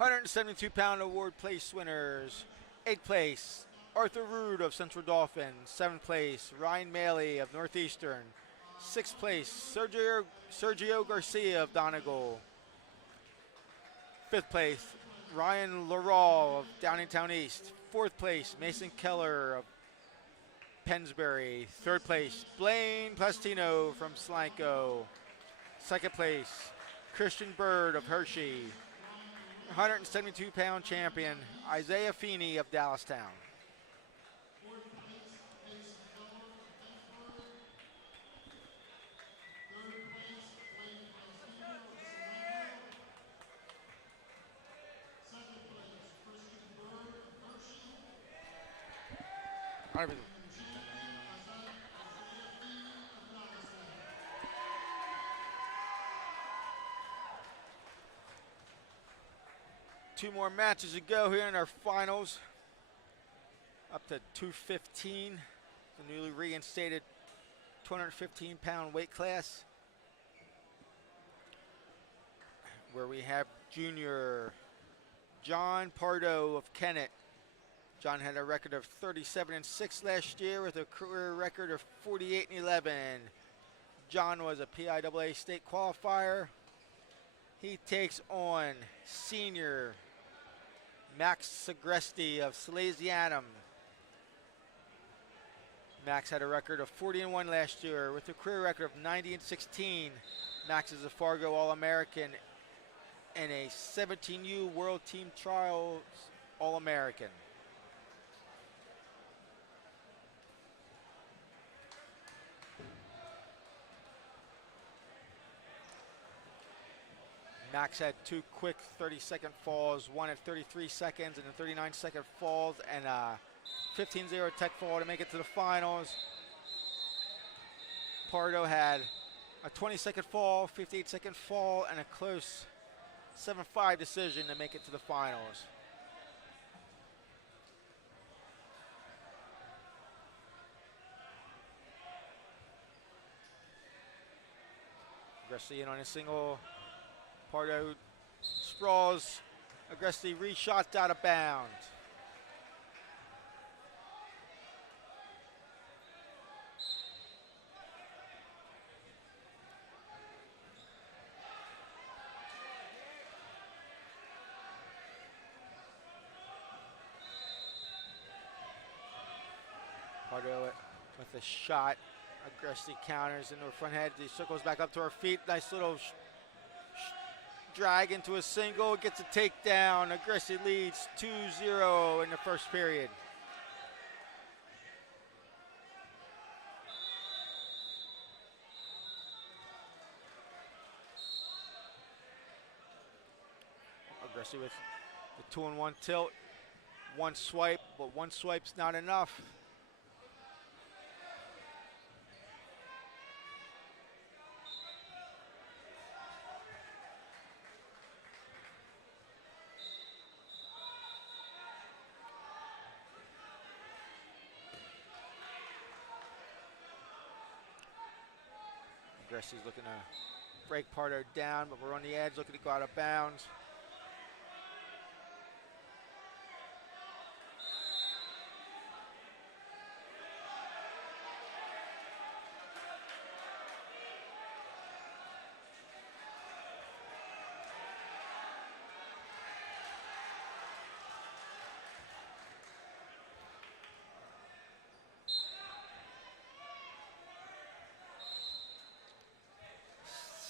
£172 award place winners. 8th place, Arthur Rude of Central Dauphin. 7th place, Ryan Maley of Northeastern. 6th place, Sergio Garcia of Donegal. 5th place, Ryan Laurel of Downingtown East. 4th place, Mason Keller of Pennsbury. 3rd place, Blaine Plastino from Solanco. 2nd place, Christian Bird of Hershey. 172-pound champion, Isaiah Feeney of Dallastown. Two more matches to go here in our finals. Up to 215, the newly reinstated 215-pound weight class, where we have junior John Perdue of Kennett. John had a record of 37-6 last year with a career record of 48-11. John was a PIAA state qualifier. He takes on senior Max Segresti of Slasianum. Max had a record of 40-1 last year with a career record of 90-16. Max is a Fargo All-American and a 17U World Team Trials All-American. Max had 2 quick 30-second falls, one at 33 seconds and a 39-second falls, and a 15-0 tech fall to make it to the finals. Perdue had a 20-second fall, 58-second fall, and a close 7-5 decision to make it to the finals. Aggressively in on a single. Perdue sprawls. Aggressively reshots out of bounds. Perdue with a shot. Aggressively counters into her front head. He circles back up to her feet. Nice little drag into a single. Gets a takedown. Aggressive leads 2-0 in the first period. Aggressive with the 2-1 tilt. One swipe, but one swipe's not enough. Aggressive's looking to break Perdue down, but we're on the edge, looking to go out of bounds.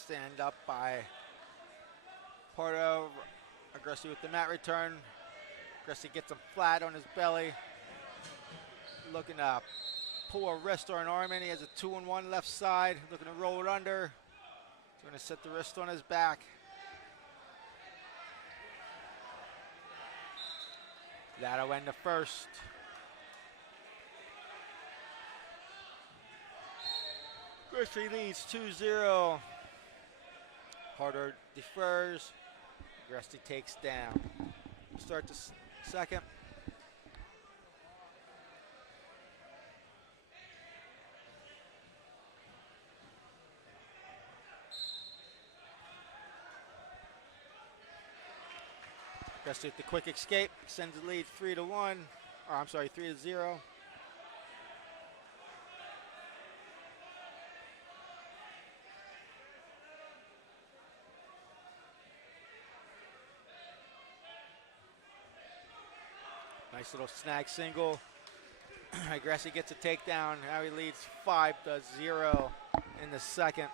Stand up by Perdue. Aggressive with the mat return. Aggressive gets him flat on his belly. Looking to pull a wrist or an arm in. He has a 2-1 left side. Looking to roll it under. He's going to set the wrist on his back. That'll end the first. Aggressive leads 2-0. Perdue defers. Aggressive takes down. Start the second. Aggressive with the quick escape. Sends the lead 3-1. Or I'm sorry, 3-0. Nice little snag single. Aggressive gets a takedown. Now he leads 5-0 in the second.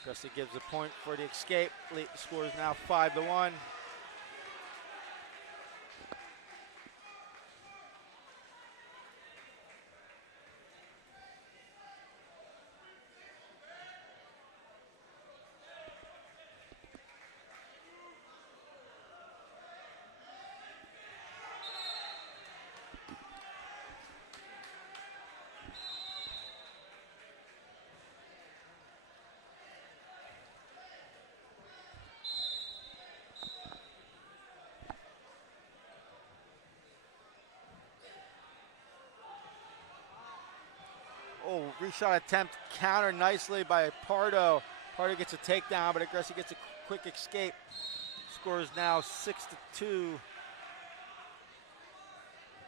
Aggressive gives a point for the escape. The score is now 5-1. Oh, reshot attempt countered nicely by Perdue. Perdue gets a takedown, but Aggressive gets a quick escape. Score is now 6-2.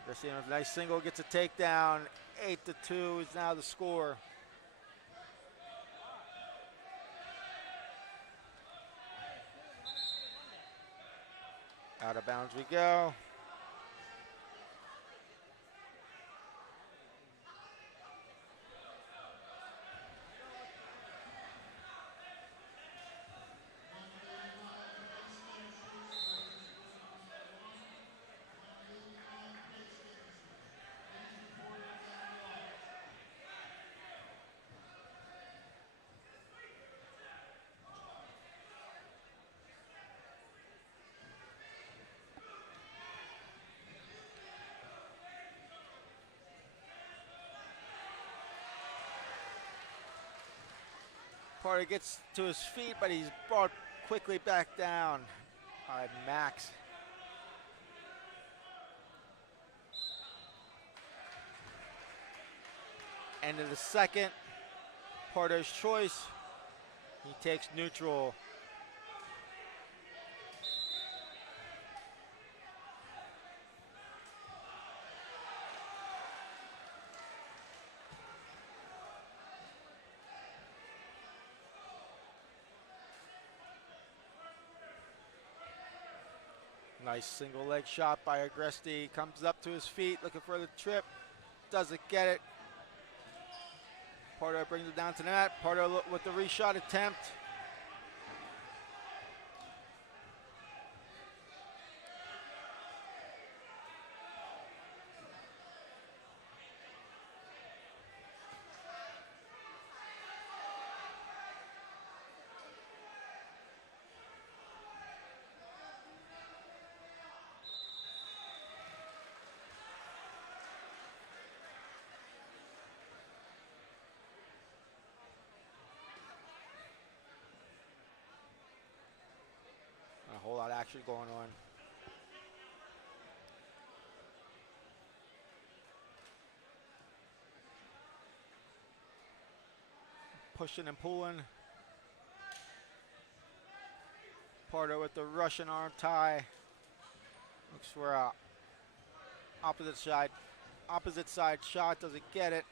Aggressive with a nice single, gets a takedown. 8-2 is now the score. Out of bounds we go. Pardo gets to his feet, but he's brought quickly back down by Max. End of the second. Pardo's choice. He takes neutral. Nice single leg shot by Agresti. Comes up to his feet, looking for the trip. Doesn't get it. Pardo brings it down to the net. Pardo with the reshot attempt. A whole lot of action going on. Pushing and pulling. Pardo with the Russian arm tie. Looks for a opposite side shot, doesn't get it.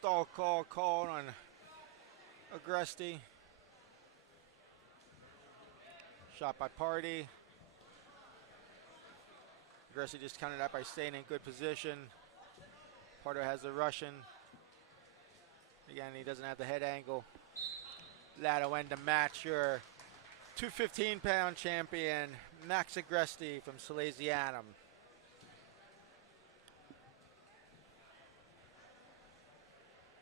Stall call called on Agresti. Shot by Party. Agresti just countered that by staying in good position. Pardo has the Russian. Again, he doesn't have the head angle. That'll end the match. Your 215-pound champion, Max Agresti from Salesianum.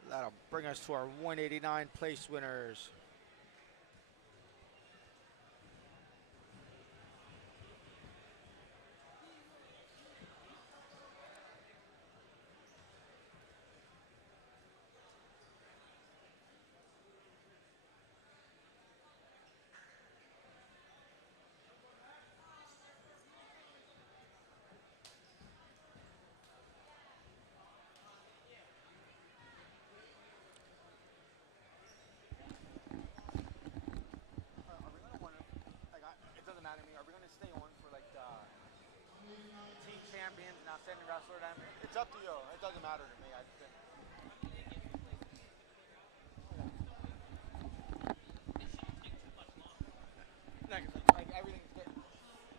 That'll bring us to our 189 place winners. Outstanding wrestler, and it's up to you. It doesn't matter to me. Like everything's good.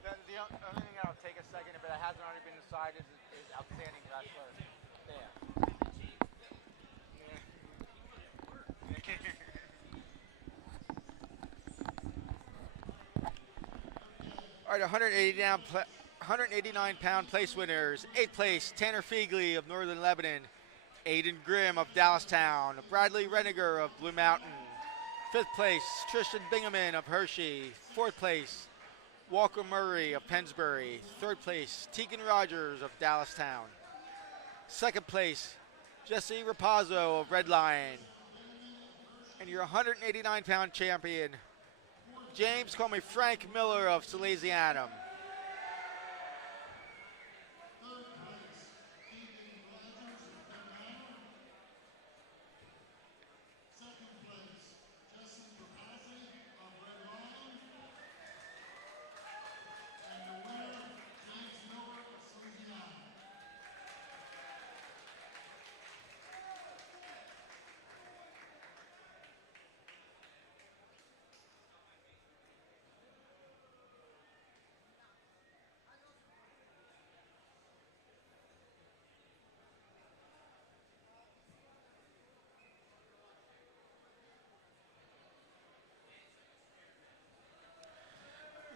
The only thing that'll take a second, but it hasn't already been decided, is outstanding wrestler. Yeah. All right, 189-pound place winners. 8th place, Tanner Fegley of Northern Lebanon. Aiden Grimm of Dallastown. Bradley Reniger of Blue Mountain. 5th place, Tristan Bingaman of Hershey. 4th place, Walker Murray of Pennsbury. 3rd place, Tegan Rogers of Dallastown. 2nd place, Jesse Rapazzo of Red Lion. And your 189-pound champion, James, call me Frank Miller of Salesianum.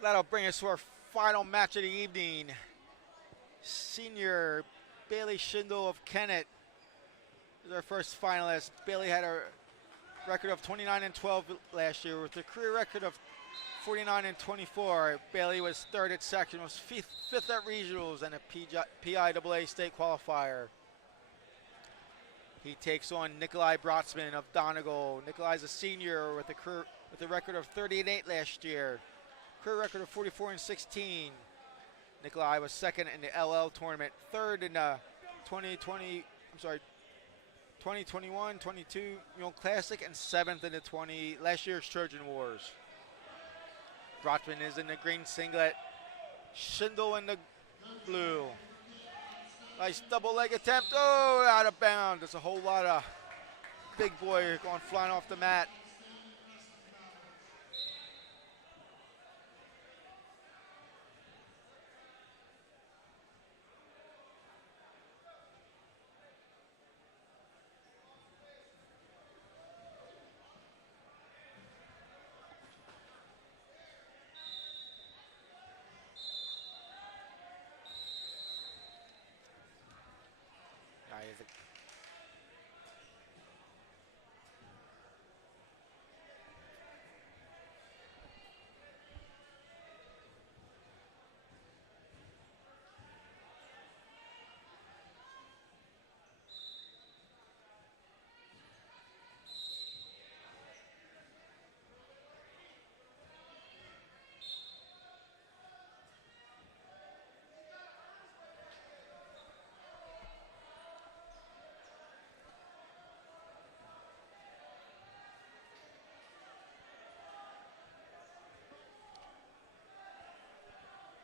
That'll bring us to our final match of the evening. Senior Bailey Schindel of Kennett is our first finalist. Bailey had a record of 29-12 last year with a career record of 49-24. Bailey was third at section, was fifth at regionals and a PIAA state qualifier. He takes on Nikolai Brotzman of Donegal. Nikolai's a senior with a record of 30-8 last year. Career record of 44-16. Nikolai was second in the LL tournament, third in the 2021-22 Mule Classic, and seventh in the last year's Trojan Wars. Brotzman is in the green singlet. Schindel in the blue. Nice double leg attempt. Oh, out of bounds. There's a whole lot of big boy going flying off the mat.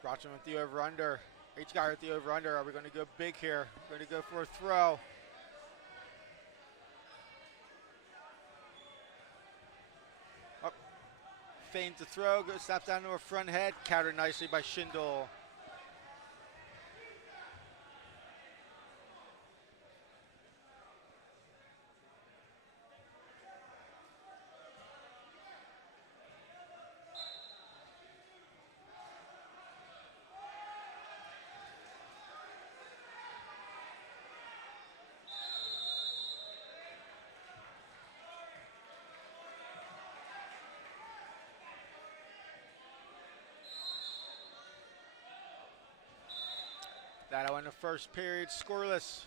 Brotzman with the over-under. Each guy with the over-under. Are we going to go big here? We're going to go for a throw. Up. Feigns the throw. Goes, snaps down to a front head. Countered nicely by Schindel. That'll end the first period scoreless.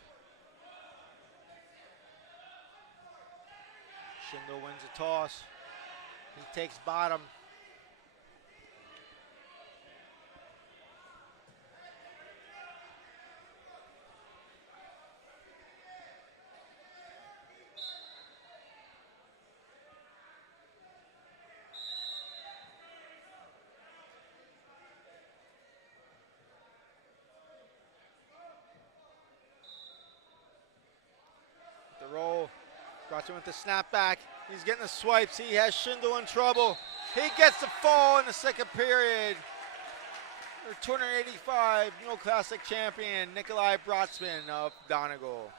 Schindel wins the toss. He takes bottom. Roll. Brotzman with the snap back. He's getting the swipes. He has Schindel in trouble. He gets the fall in the second period. Their 285 Mule Classic champion, Nikolai Brotzman of Donegal.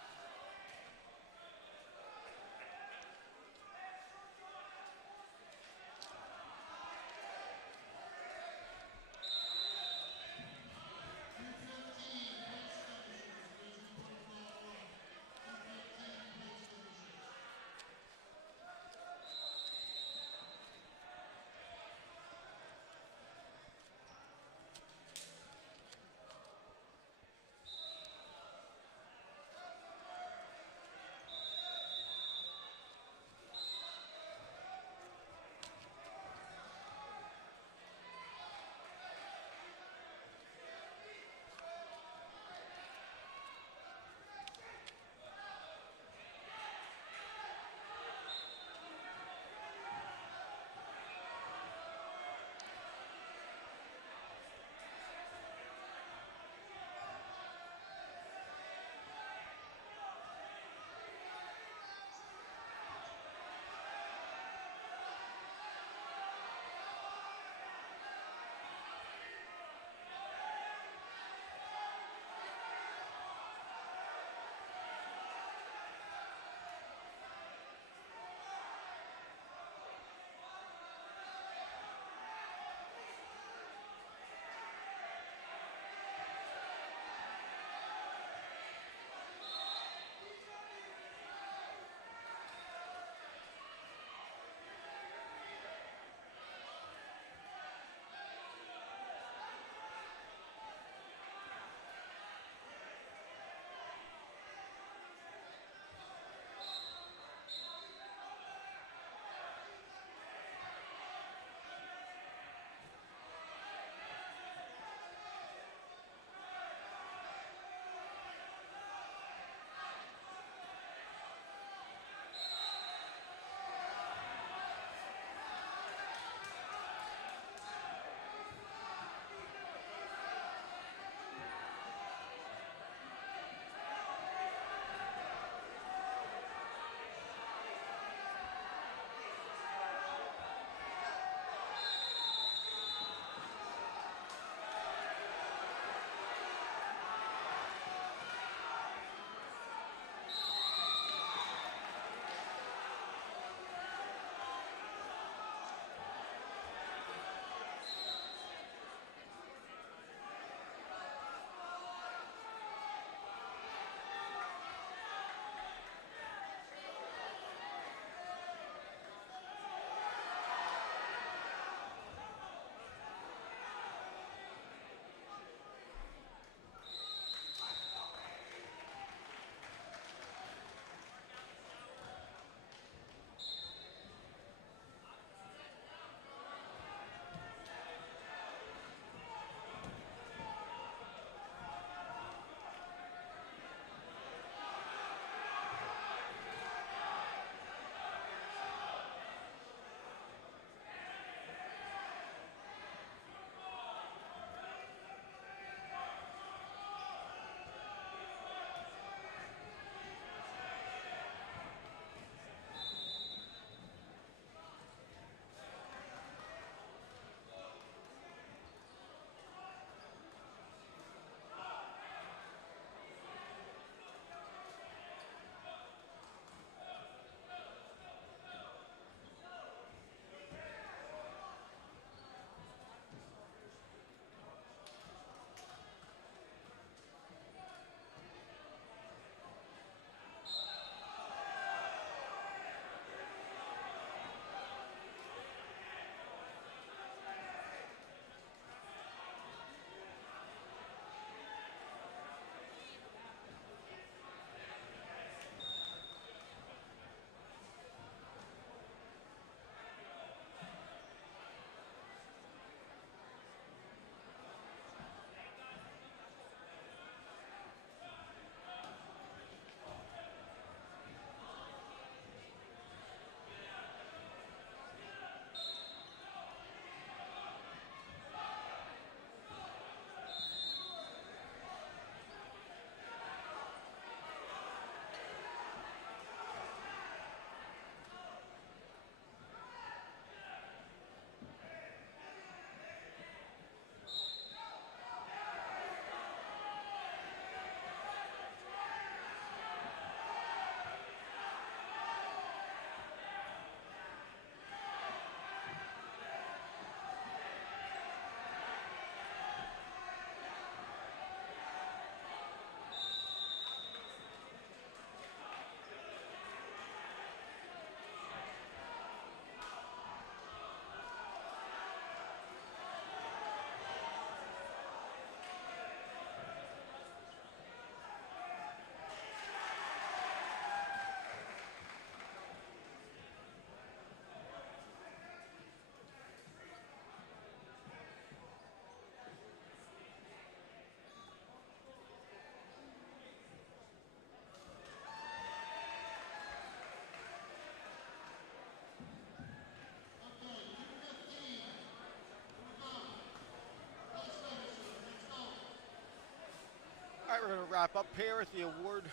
wrap up here with the awards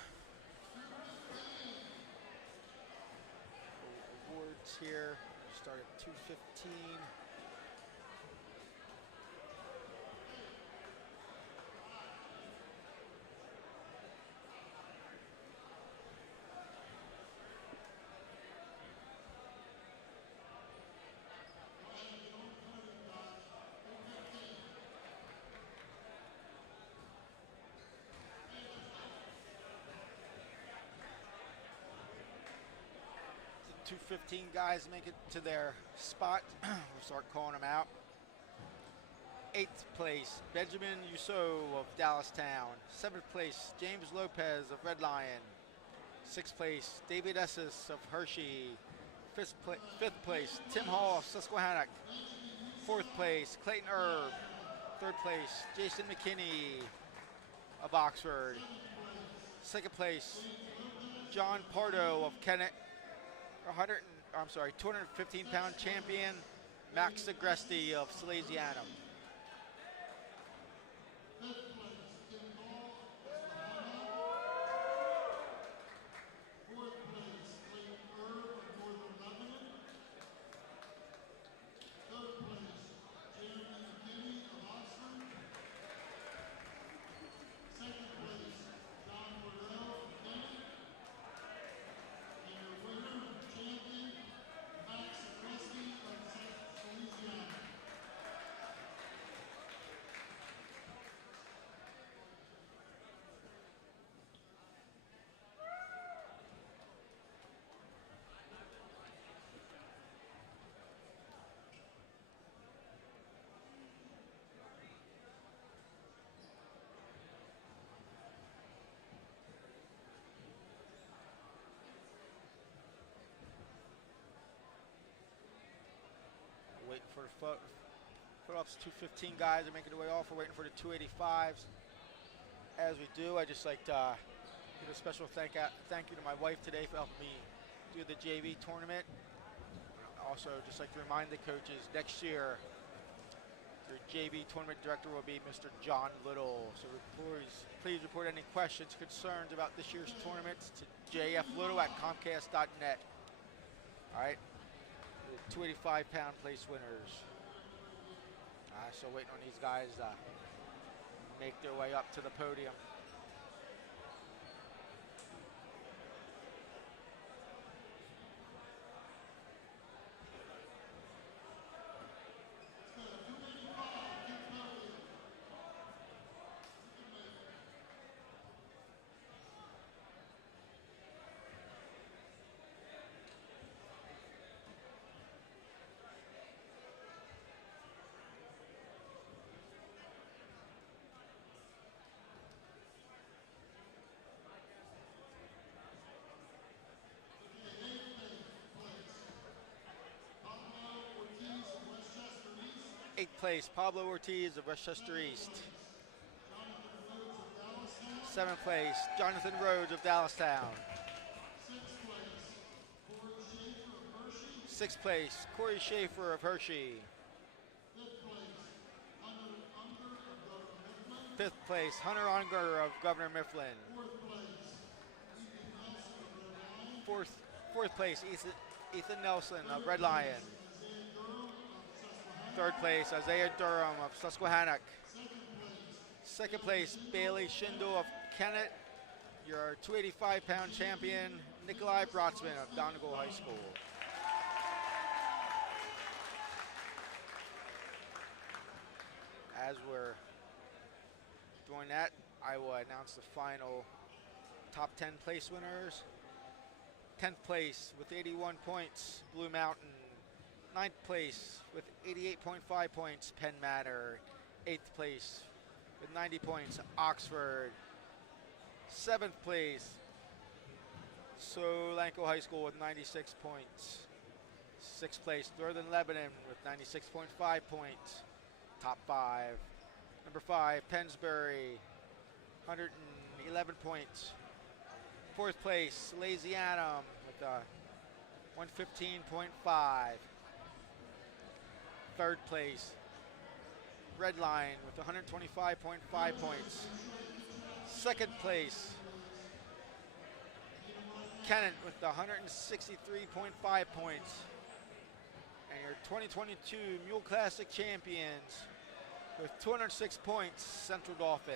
here. Start at 2:15. The 2:15 guys make it to their spot. We'll start calling them out. 8th place, Benjamin Yusso of Dallastown. 7th place, James Lopez of Red Lion. 6th place, David Esses of Hershey. 5th place, Tim Hall of Susquehannock. 4th place, Clayton Erb. 3rd place, Jason McKinney of Oxford. 2nd place, John Pardo of Kennett. 215-pound champion, Max Agresti of Salesianum. Waiting for the foot-ups. 2:15 guys are making their way off. We're waiting for the 285s. As we do, I just like to give a special thank you to my wife today for helping me do the JV tournament. Also, just like to remind the coaches, next year, your JV tournament director will be Mr. John Little. So please report any questions, concerns about this year's tournaments to jflittle@comcast.net. All right. 285-pound place winners. So waiting on these guys to make their way up to the podium. Eighth place, Pablo Ortiz of Westchester East. 7th place, Jonathan Rhodes of Dallastown. 6th place, Corey Schaefer of Hershey. 5th place, Hunter Unger of Governor Mifflin. 4th place, Ethan Nelson of Red Lion. 3rd place, Isaiah Durham of Susquehannock. 2nd place, Bailey Schindel of Kennett. Your 285-pound champion, Nikolai Brotzman of Donegal High School. As we're doing that, I will announce the final top 10 place winners. 10th place with 81 points, Blue Mountain. 9th place with 88.5 points, Penn Manor. 8th place with 90 points, Oxford. 7th place, Solanco High School with 96 points. 6th place, Northern Lebanon with 96.5 points. Top 5. Number 5, Pennsbury, 111 points. 4th place, Salesianum with 115.5. 3rd place, Red Line with 125.5 points. Second place, Kennett with the 163.5 points. And your 2022 Mule Classic champions with 206 points, Central Dauphin.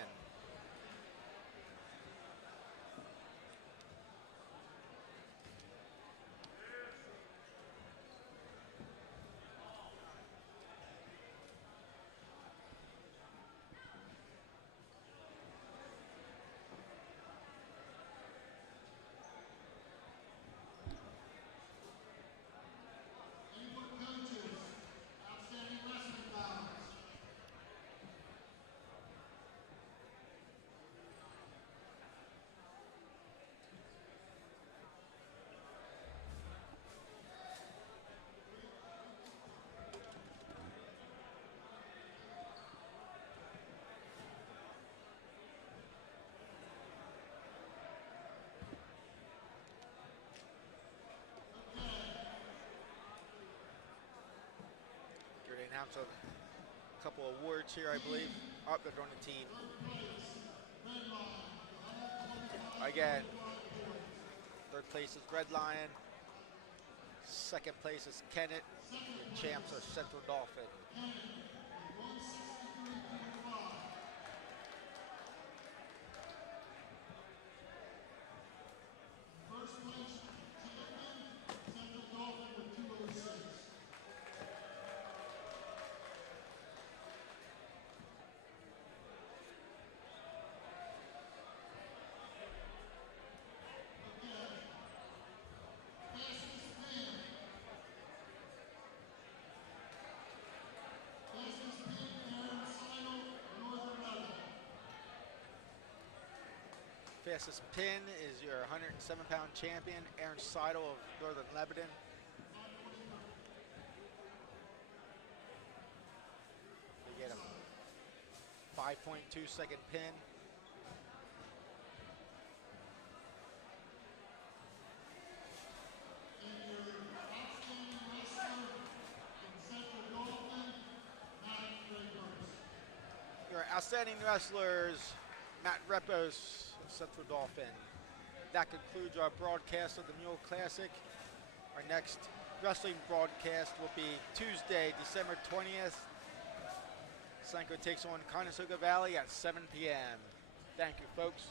Announce a couple of awards here, I believe. Oh, they're on the team. Again, third place is Red Lion. Second place is Kennett. The champs are Central Dauphin. Fastest pin is your 107-pound champion, Aaron Seidel of Northern Lebanon. You get a 5.2 second pin. Your outstanding wrestlers, Matt Repos, Central Dauphin. That concludes our broadcast of the Mule Classic. Our next wrestling broadcast will be Tuesday, December 20th. Solanco takes on Conestoga Valley at 7 p.m. Thank you, folks.